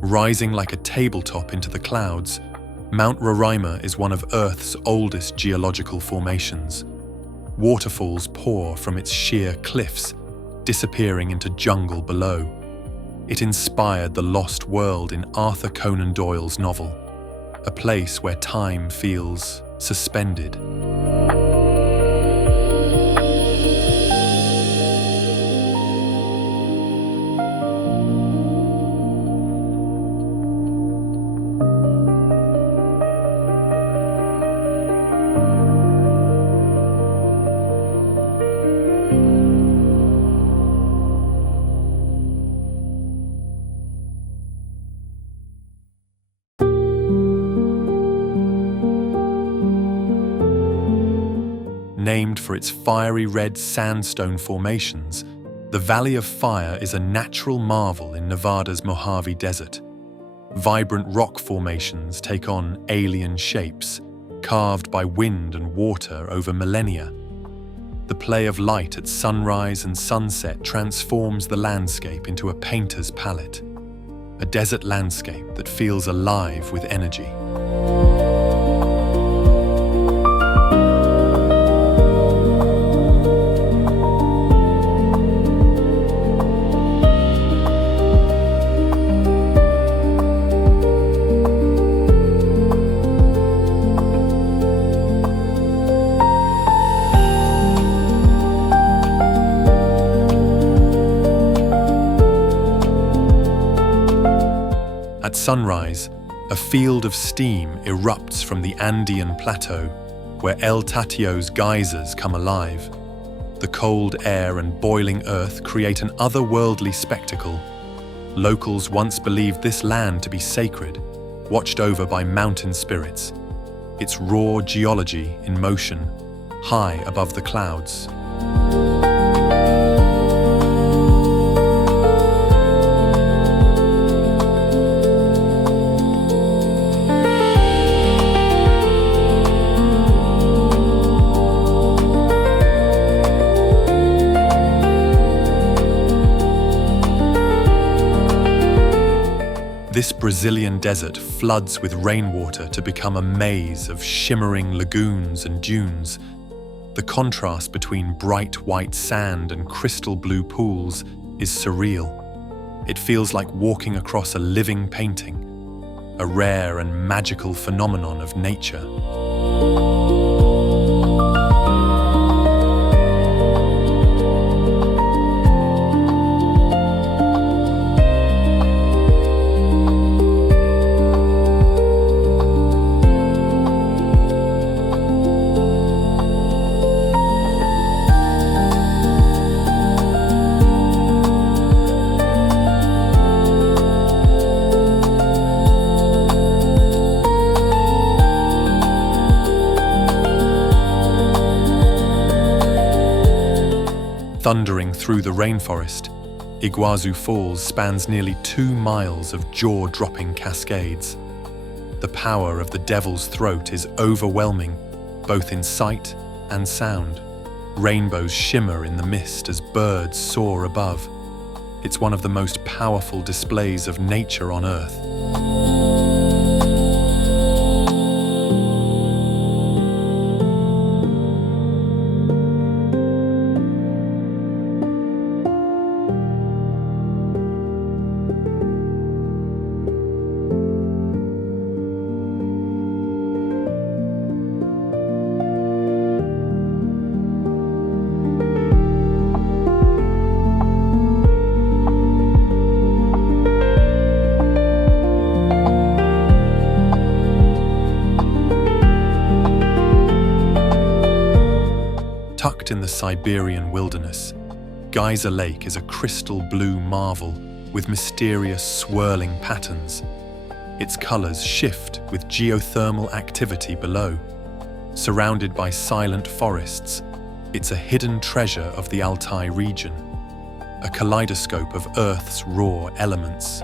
Rising like a tabletop into the clouds, Mount Roraima is one of Earth's oldest geological formations. Waterfalls pour from its sheer cliffs, disappearing into jungle below. It inspired the lost world in Arthur Conan Doyle's novel, a place where time feels suspended. Named for its fiery red sandstone formations, the Valley of Fire is a natural marvel in Nevada's Mojave Desert. Vibrant rock formations take on alien shapes, carved by wind and water over millennia. The play of light at sunrise and sunset transforms the landscape into a painter's palette, a desert landscape that feels alive with energy. At sunrise, a field of steam erupts from the Andean plateau, where El Tatio's geysers come alive. The cold air and boiling earth create an otherworldly spectacle. Locals once believed this land to be sacred, watched over by mountain spirits, its raw geology in motion, high above the clouds. This Brazilian desert floods with rainwater to become a maze of shimmering lagoons and dunes. The contrast between bright white sand and crystal blue pools is surreal. It feels like walking across a living painting, a rare and magical phenomenon of nature. Thundering through the rainforest, Iguazu Falls spans nearly 2 miles of jaw-dropping cascades. The power of the Devil's Throat is overwhelming, both in sight and sound. Rainbows shimmer in the mist as birds soar above. It's one of the most powerful displays of nature on Earth. Tucked in the Siberian wilderness, Geyser Lake is a crystal blue marvel with mysterious swirling patterns. Its colors shift with geothermal activity below. Surrounded by silent forests, it's a hidden treasure of the Altai region, a kaleidoscope of Earth's raw elements.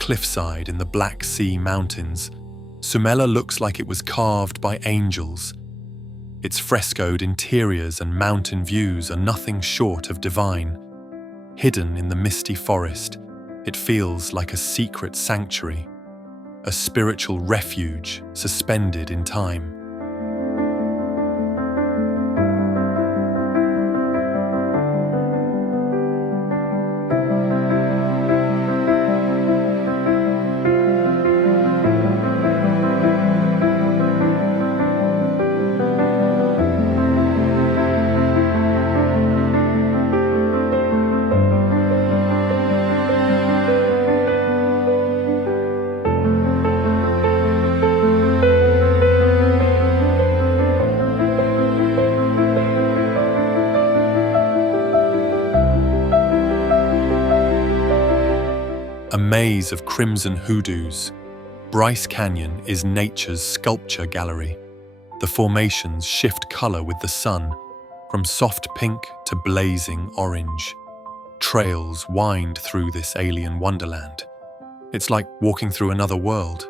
cliffside in the Black Sea Mountains, Sumela looks like it was carved by angels. Its frescoed interiors and mountain views are nothing short of divine. Hidden in the misty forest, it feels like a secret sanctuary, a spiritual refuge suspended in time. A maze of crimson hoodoos, Bryce Canyon is nature's sculpture gallery. The formations shift color with the sun, from soft pink to blazing orange. Trails wind through this alien wonderland. It's like walking through another world.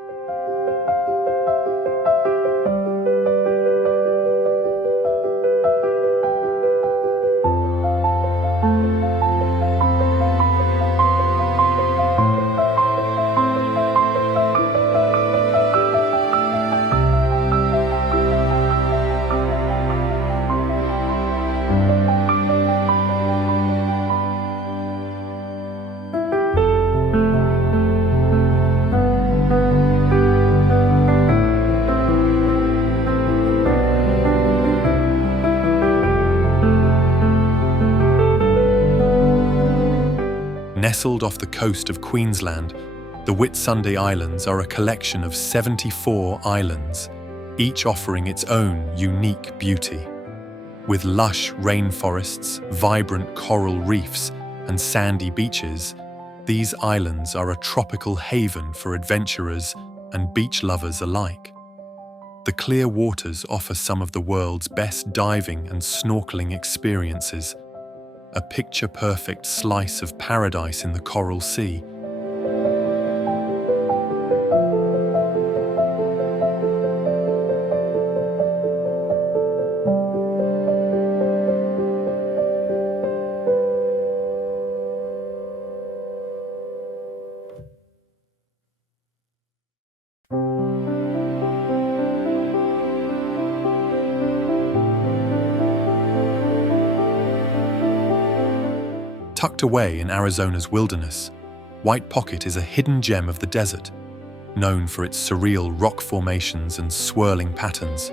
Nestled off the coast of Queensland, the Whitsunday Islands are a collection of 74 islands, each offering its own unique beauty. With lush rainforests, vibrant coral reefs, and sandy beaches, these islands are a tropical haven for adventurers and beach lovers alike. The clear waters offer some of the world's best diving and snorkeling experiences, a picture-perfect slice of paradise in the Coral Sea. Tucked away in Arizona's wilderness, White Pocket is a hidden gem of the desert, known for its surreal rock formations and swirling patterns.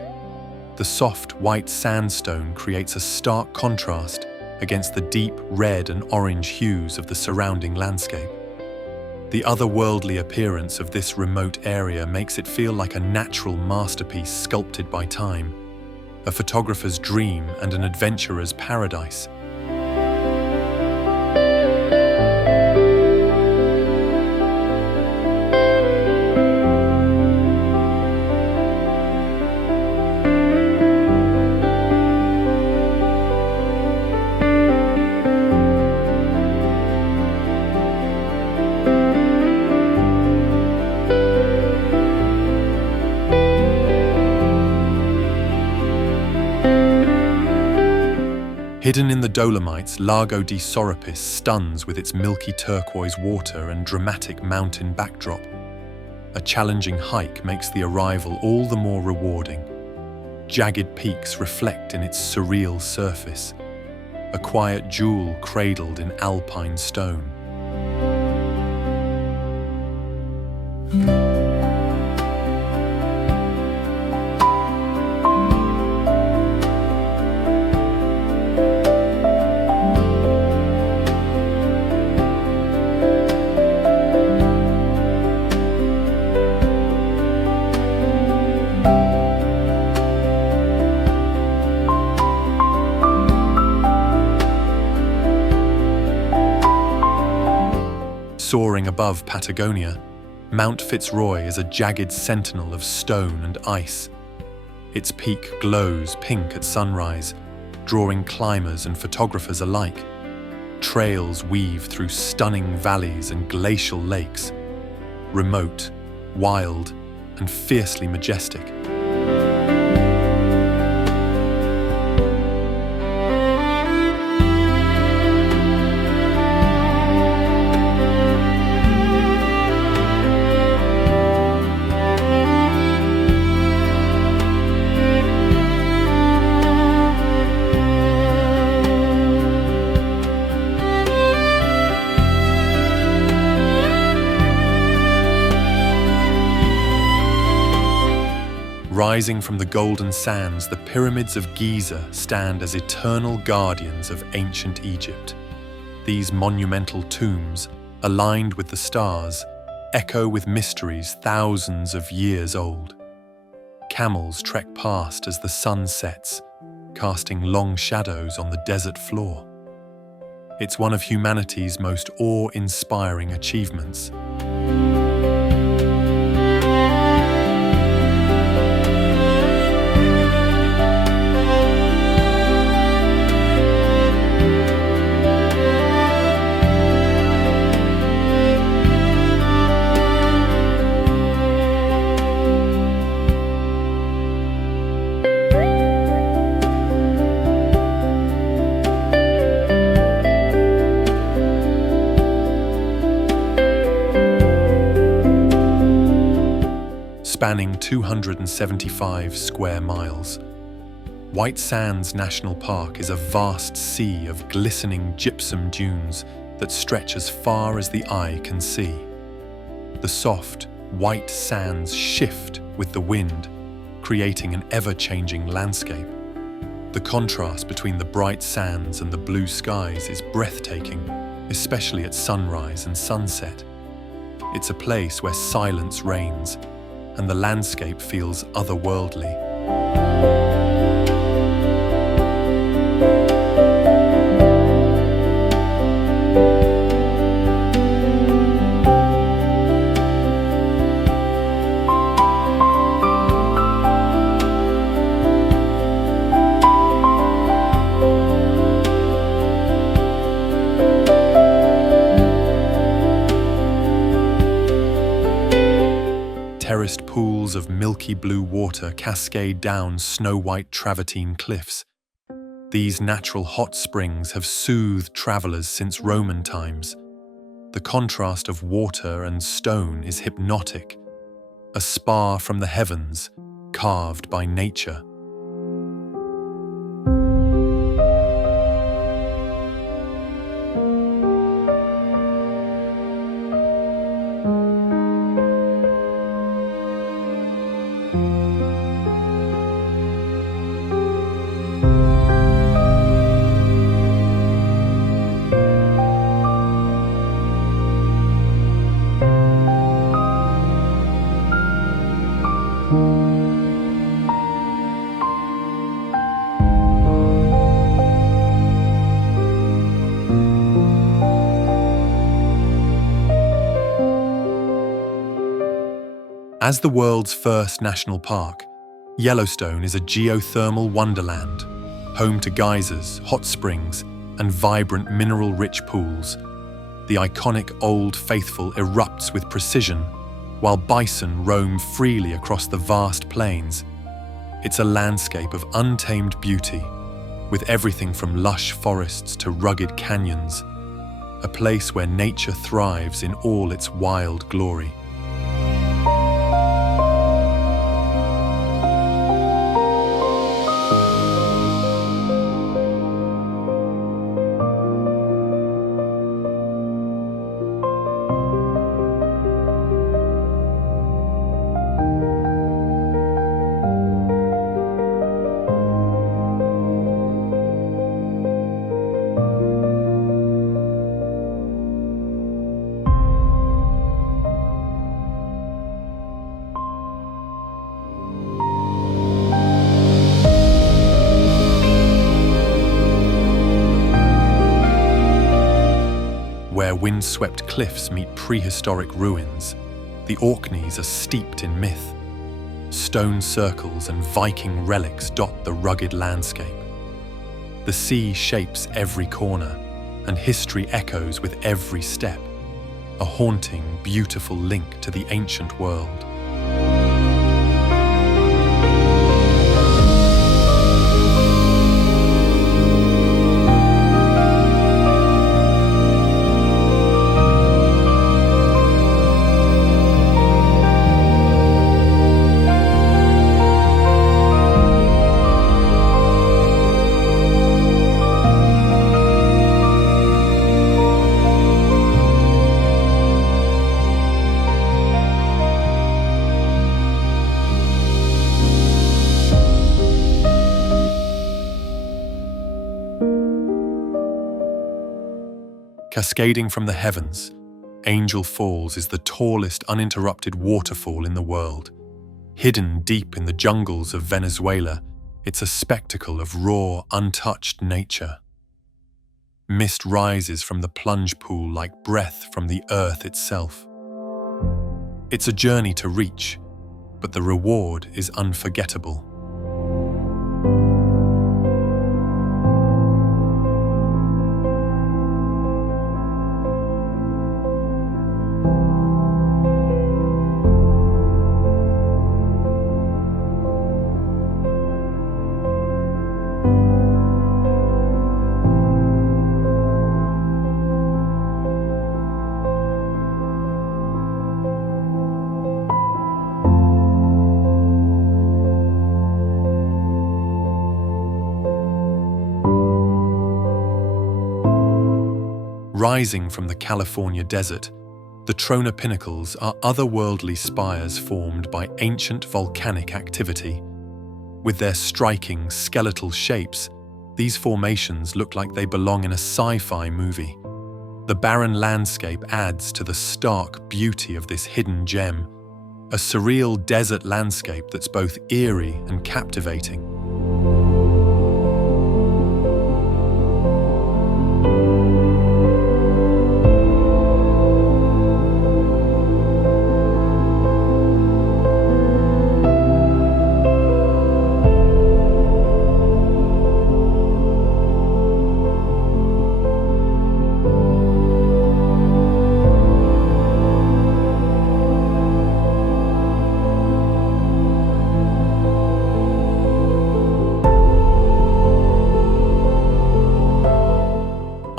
The soft white sandstone creates a stark contrast against the deep red and orange hues of the surrounding landscape. The otherworldly appearance of this remote area makes it feel like a natural masterpiece sculpted by time, a photographer's dream and an adventurer's paradise. Hidden in the Dolomites, Lago di Sorapis stuns with its milky turquoise water and dramatic mountain backdrop. A challenging hike makes the arrival all the more rewarding. Jagged peaks reflect in its surreal surface, a quiet jewel cradled in alpine stone. Soaring above Patagonia, Mount Fitzroy is a jagged sentinel of stone and ice. Its peak glows pink at sunrise, drawing climbers and photographers alike. Trails weave through stunning valleys and glacial lakes, remote, wild, and fiercely majestic. Rising from the golden sands, the pyramids of Giza stand as eternal guardians of ancient Egypt. These monumental tombs, aligned with the stars, echo with mysteries thousands of years old. Camels trek past as the sun sets, casting long shadows on the desert floor. It's one of humanity's most awe-inspiring achievements. Spanning 275 square miles. White Sands National Park is a vast sea of glistening gypsum dunes that stretch as far as the eye can see. The soft, white sands shift with the wind, creating an ever-changing landscape. The contrast between the bright sands and the blue skies is breathtaking, especially at sunrise and sunset. It's a place where silence reigns, and the landscape feels otherworldly. Terraced pools of milky blue water cascade down snow-white travertine cliffs. These natural hot springs have soothed travelers since Roman times. The contrast of water and stone is hypnotic, a spa from the heavens, carved by nature. As the world's first national park, Yellowstone is a geothermal wonderland, home to geysers, hot springs, and vibrant mineral-rich pools. The iconic Old Faithful erupts with precision, while bison roam freely across the vast plains. It's a landscape of untamed beauty, with everything from lush forests to rugged canyons, a place where nature thrives in all its wild glory. Where windswept cliffs meet prehistoric ruins, the Orkneys are steeped in myth. Stone circles and Viking relics dot the rugged landscape. The sea shapes every corner, and history echoes with every step. a haunting, beautiful link to the ancient world. Cascading from the heavens, Angel Falls is the tallest uninterrupted waterfall in the world. Hidden deep in the jungles of Venezuela, it's a spectacle of raw, untouched nature. Mist rises from the plunge pool like breath from the earth itself. It's a journey to reach, but the reward is unforgettable. Rising from the California desert, the Trona Pinnacles are otherworldly spires formed by ancient volcanic activity. With their striking, skeletal shapes, these formations look like they belong in a sci-fi movie. The barren landscape adds to the stark beauty of this hidden gem, a surreal desert landscape that's both eerie and captivating.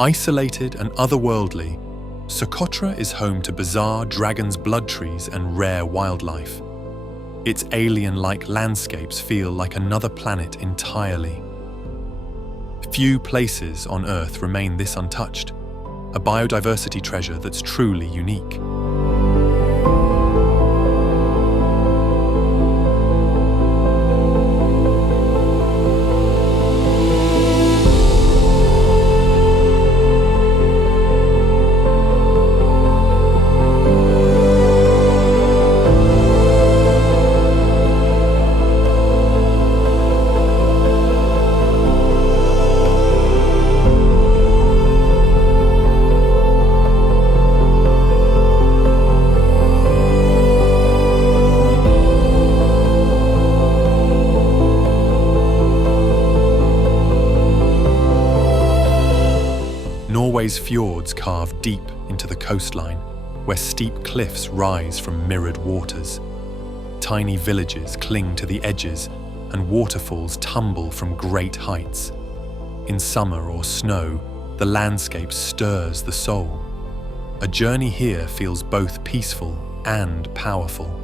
Isolated and otherworldly, Socotra is home to bizarre dragon's blood trees and rare wildlife. Its alien-like landscapes feel like another planet entirely. Few places on Earth remain this untouched, a biodiversity treasure that's truly unique. Norway's fjords carve deep into the coastline, where steep cliffs rise from mirrored waters. Tiny villages cling to the edges, and waterfalls tumble from great heights. In summer or snow, the landscape stirs the soul. A journey here feels both peaceful and powerful.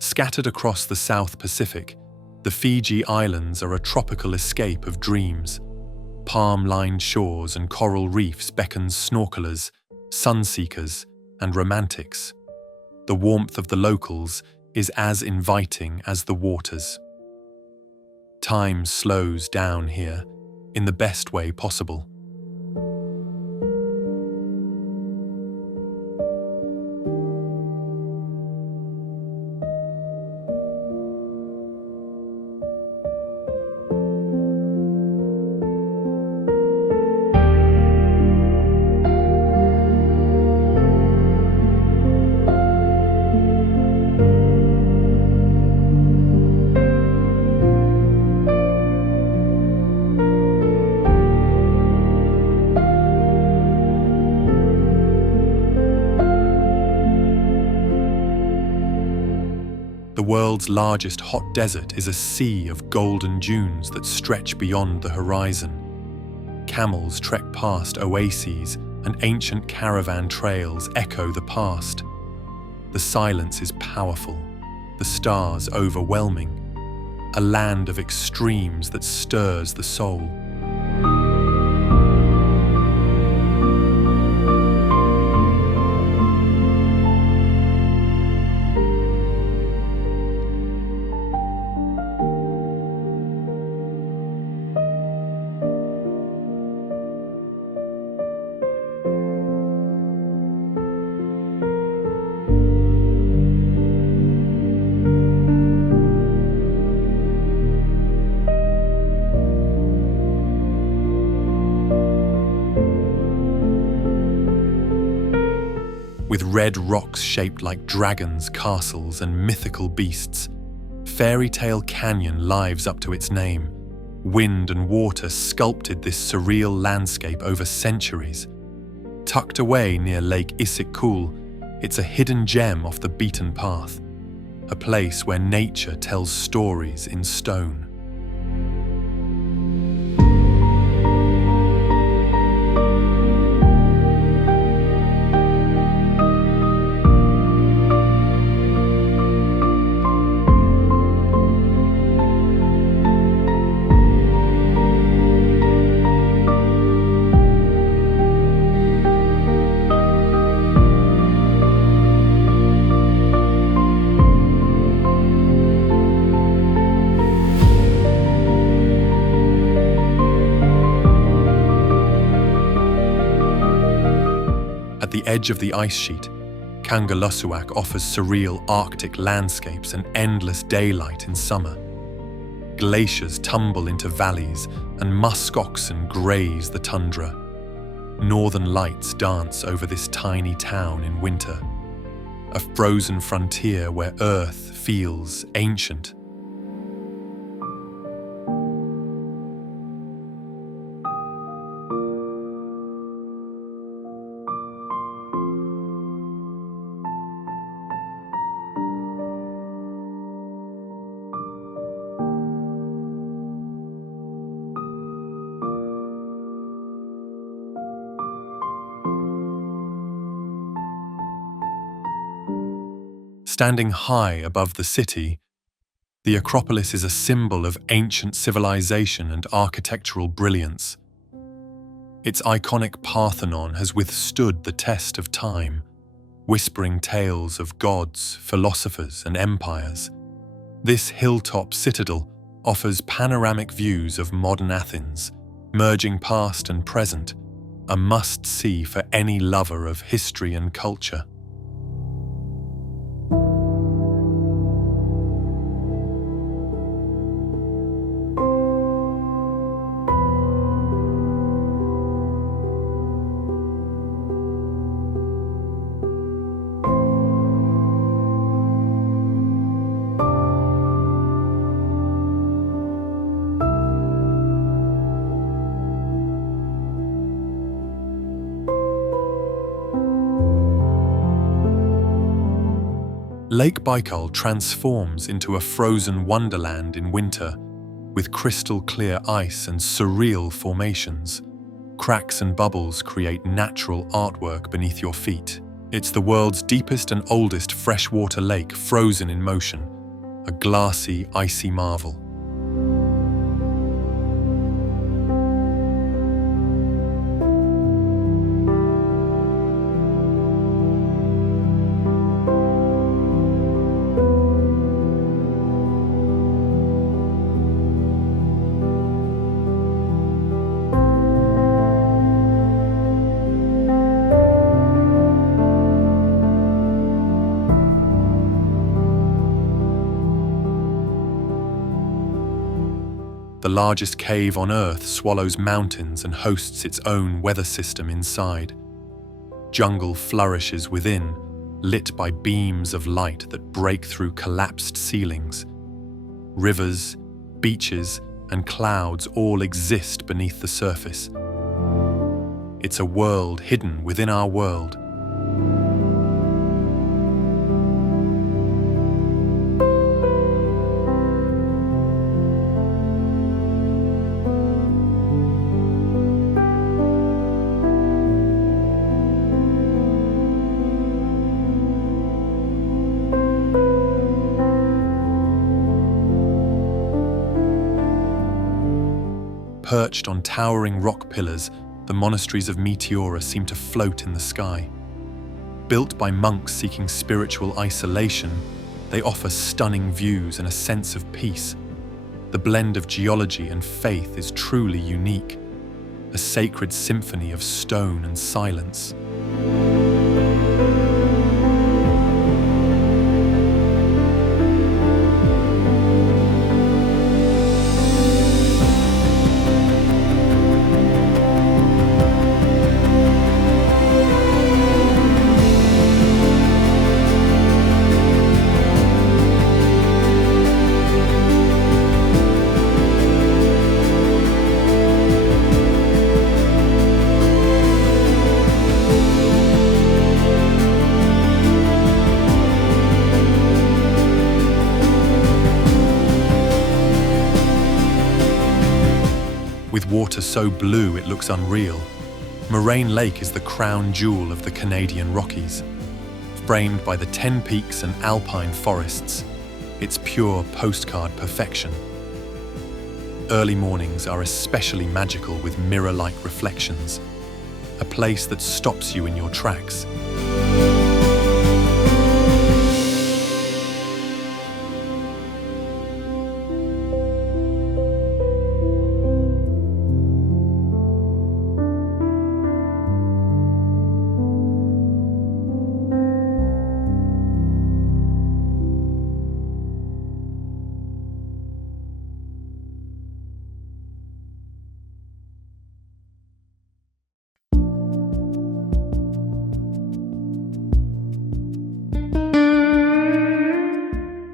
Scattered across the South Pacific, the Fiji Islands are a tropical escape of dreams. Palm-lined shores and coral reefs beckon snorkelers, sunseekers, and romantics. The warmth of the locals is as inviting as the waters. Time slows down here, in the best way possible. The world's largest hot desert is a sea of golden dunes that stretch beyond the horizon. Camels trek past oases and ancient caravan trails echo the past. The silence is powerful, the stars overwhelming, a land of extremes that stirs the soul. With red rocks shaped like dragons, castles, and mythical beasts, Fairy Tale Canyon lives up to its name. Wind and water sculpted this surreal landscape over centuries. Tucked away near Lake Issyk-Kul, it's a hidden gem off the beaten path, a place where nature tells stories in stone. At the edge of the ice sheet, Kangerlussuaq offers surreal Arctic landscapes and endless daylight in summer. Glaciers tumble into valleys and musk oxen graze the tundra. Northern lights dance over this tiny town in winter, a frozen frontier where Earth feels ancient. Standing high above the city, the Acropolis is a symbol of ancient civilization and architectural brilliance. Its iconic Parthenon has withstood the test of time, whispering tales of gods, philosophers, and empires. This hilltop citadel offers panoramic views of modern Athens, merging past and present, a must-see for any lover of history and culture. Lake Baikal transforms into a frozen wonderland in winter, with crystal-clear ice and surreal formations. Cracks and bubbles create natural artwork beneath your feet. It's the world's deepest and oldest freshwater lake frozen in motion, a glassy, icy marvel. The largest cave on Earth swallows mountains and hosts its own weather system inside. Jungle flourishes within, lit by beams of light that break through collapsed ceilings. Rivers, beaches, and clouds all exist beneath the surface. It's a world hidden within our world. Perched on towering rock pillars, the monasteries of Meteora seem to float in the sky. Built by monks seeking spiritual isolation, they offer stunning views and a sense of peace. The blend of geology and faith is truly unique, a sacred symphony of stone and silence. With water so blue it looks unreal, Moraine Lake is the crown jewel of the Canadian Rockies. Framed by the 10 peaks and alpine forests, it's pure postcard perfection. Early mornings are especially magical with mirror-like reflections, a place that stops you in your tracks.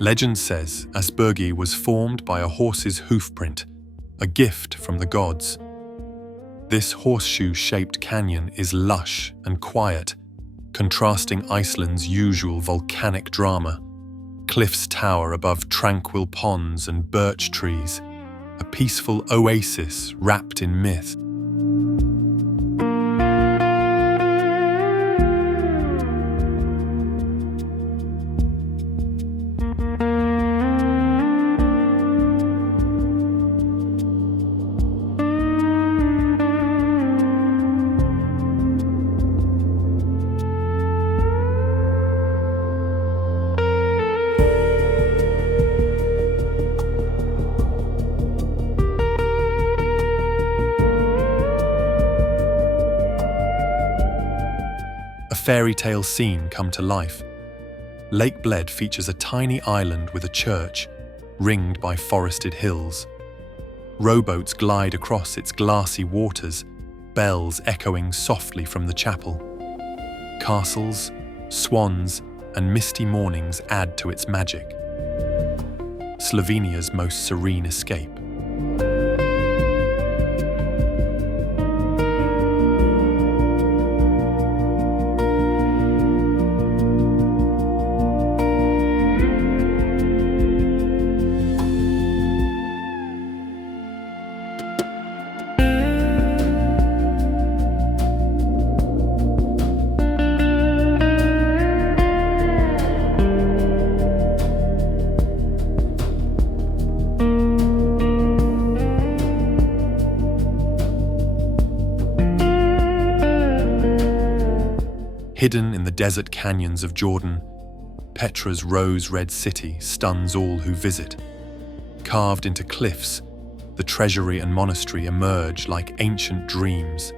Legend says Aspergi was formed by a horse's hoofprint, a gift from the gods. This horseshoe-shaped canyon is lush and quiet, contrasting Iceland's usual volcanic drama. Cliffs tower above tranquil ponds and birch trees, a peaceful oasis wrapped in myth. A fairy tale scene come to life. Lake Bled features a tiny island with a church, ringed by forested hills. Rowboats glide across its glassy waters, bells echoing softly from the chapel. Castles, swans, and misty mornings add to its magic. Slovenia's most serene escape. Hidden in the desert canyons of Jordan, Petra's rose-red city stuns all who visit. Carved into cliffs, the treasury and monastery emerge like ancient dreams.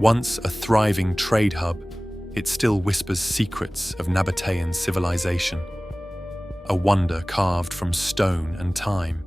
Once a thriving trade hub, it still whispers secrets of Nabatean civilization, a wonder carved from stone and time.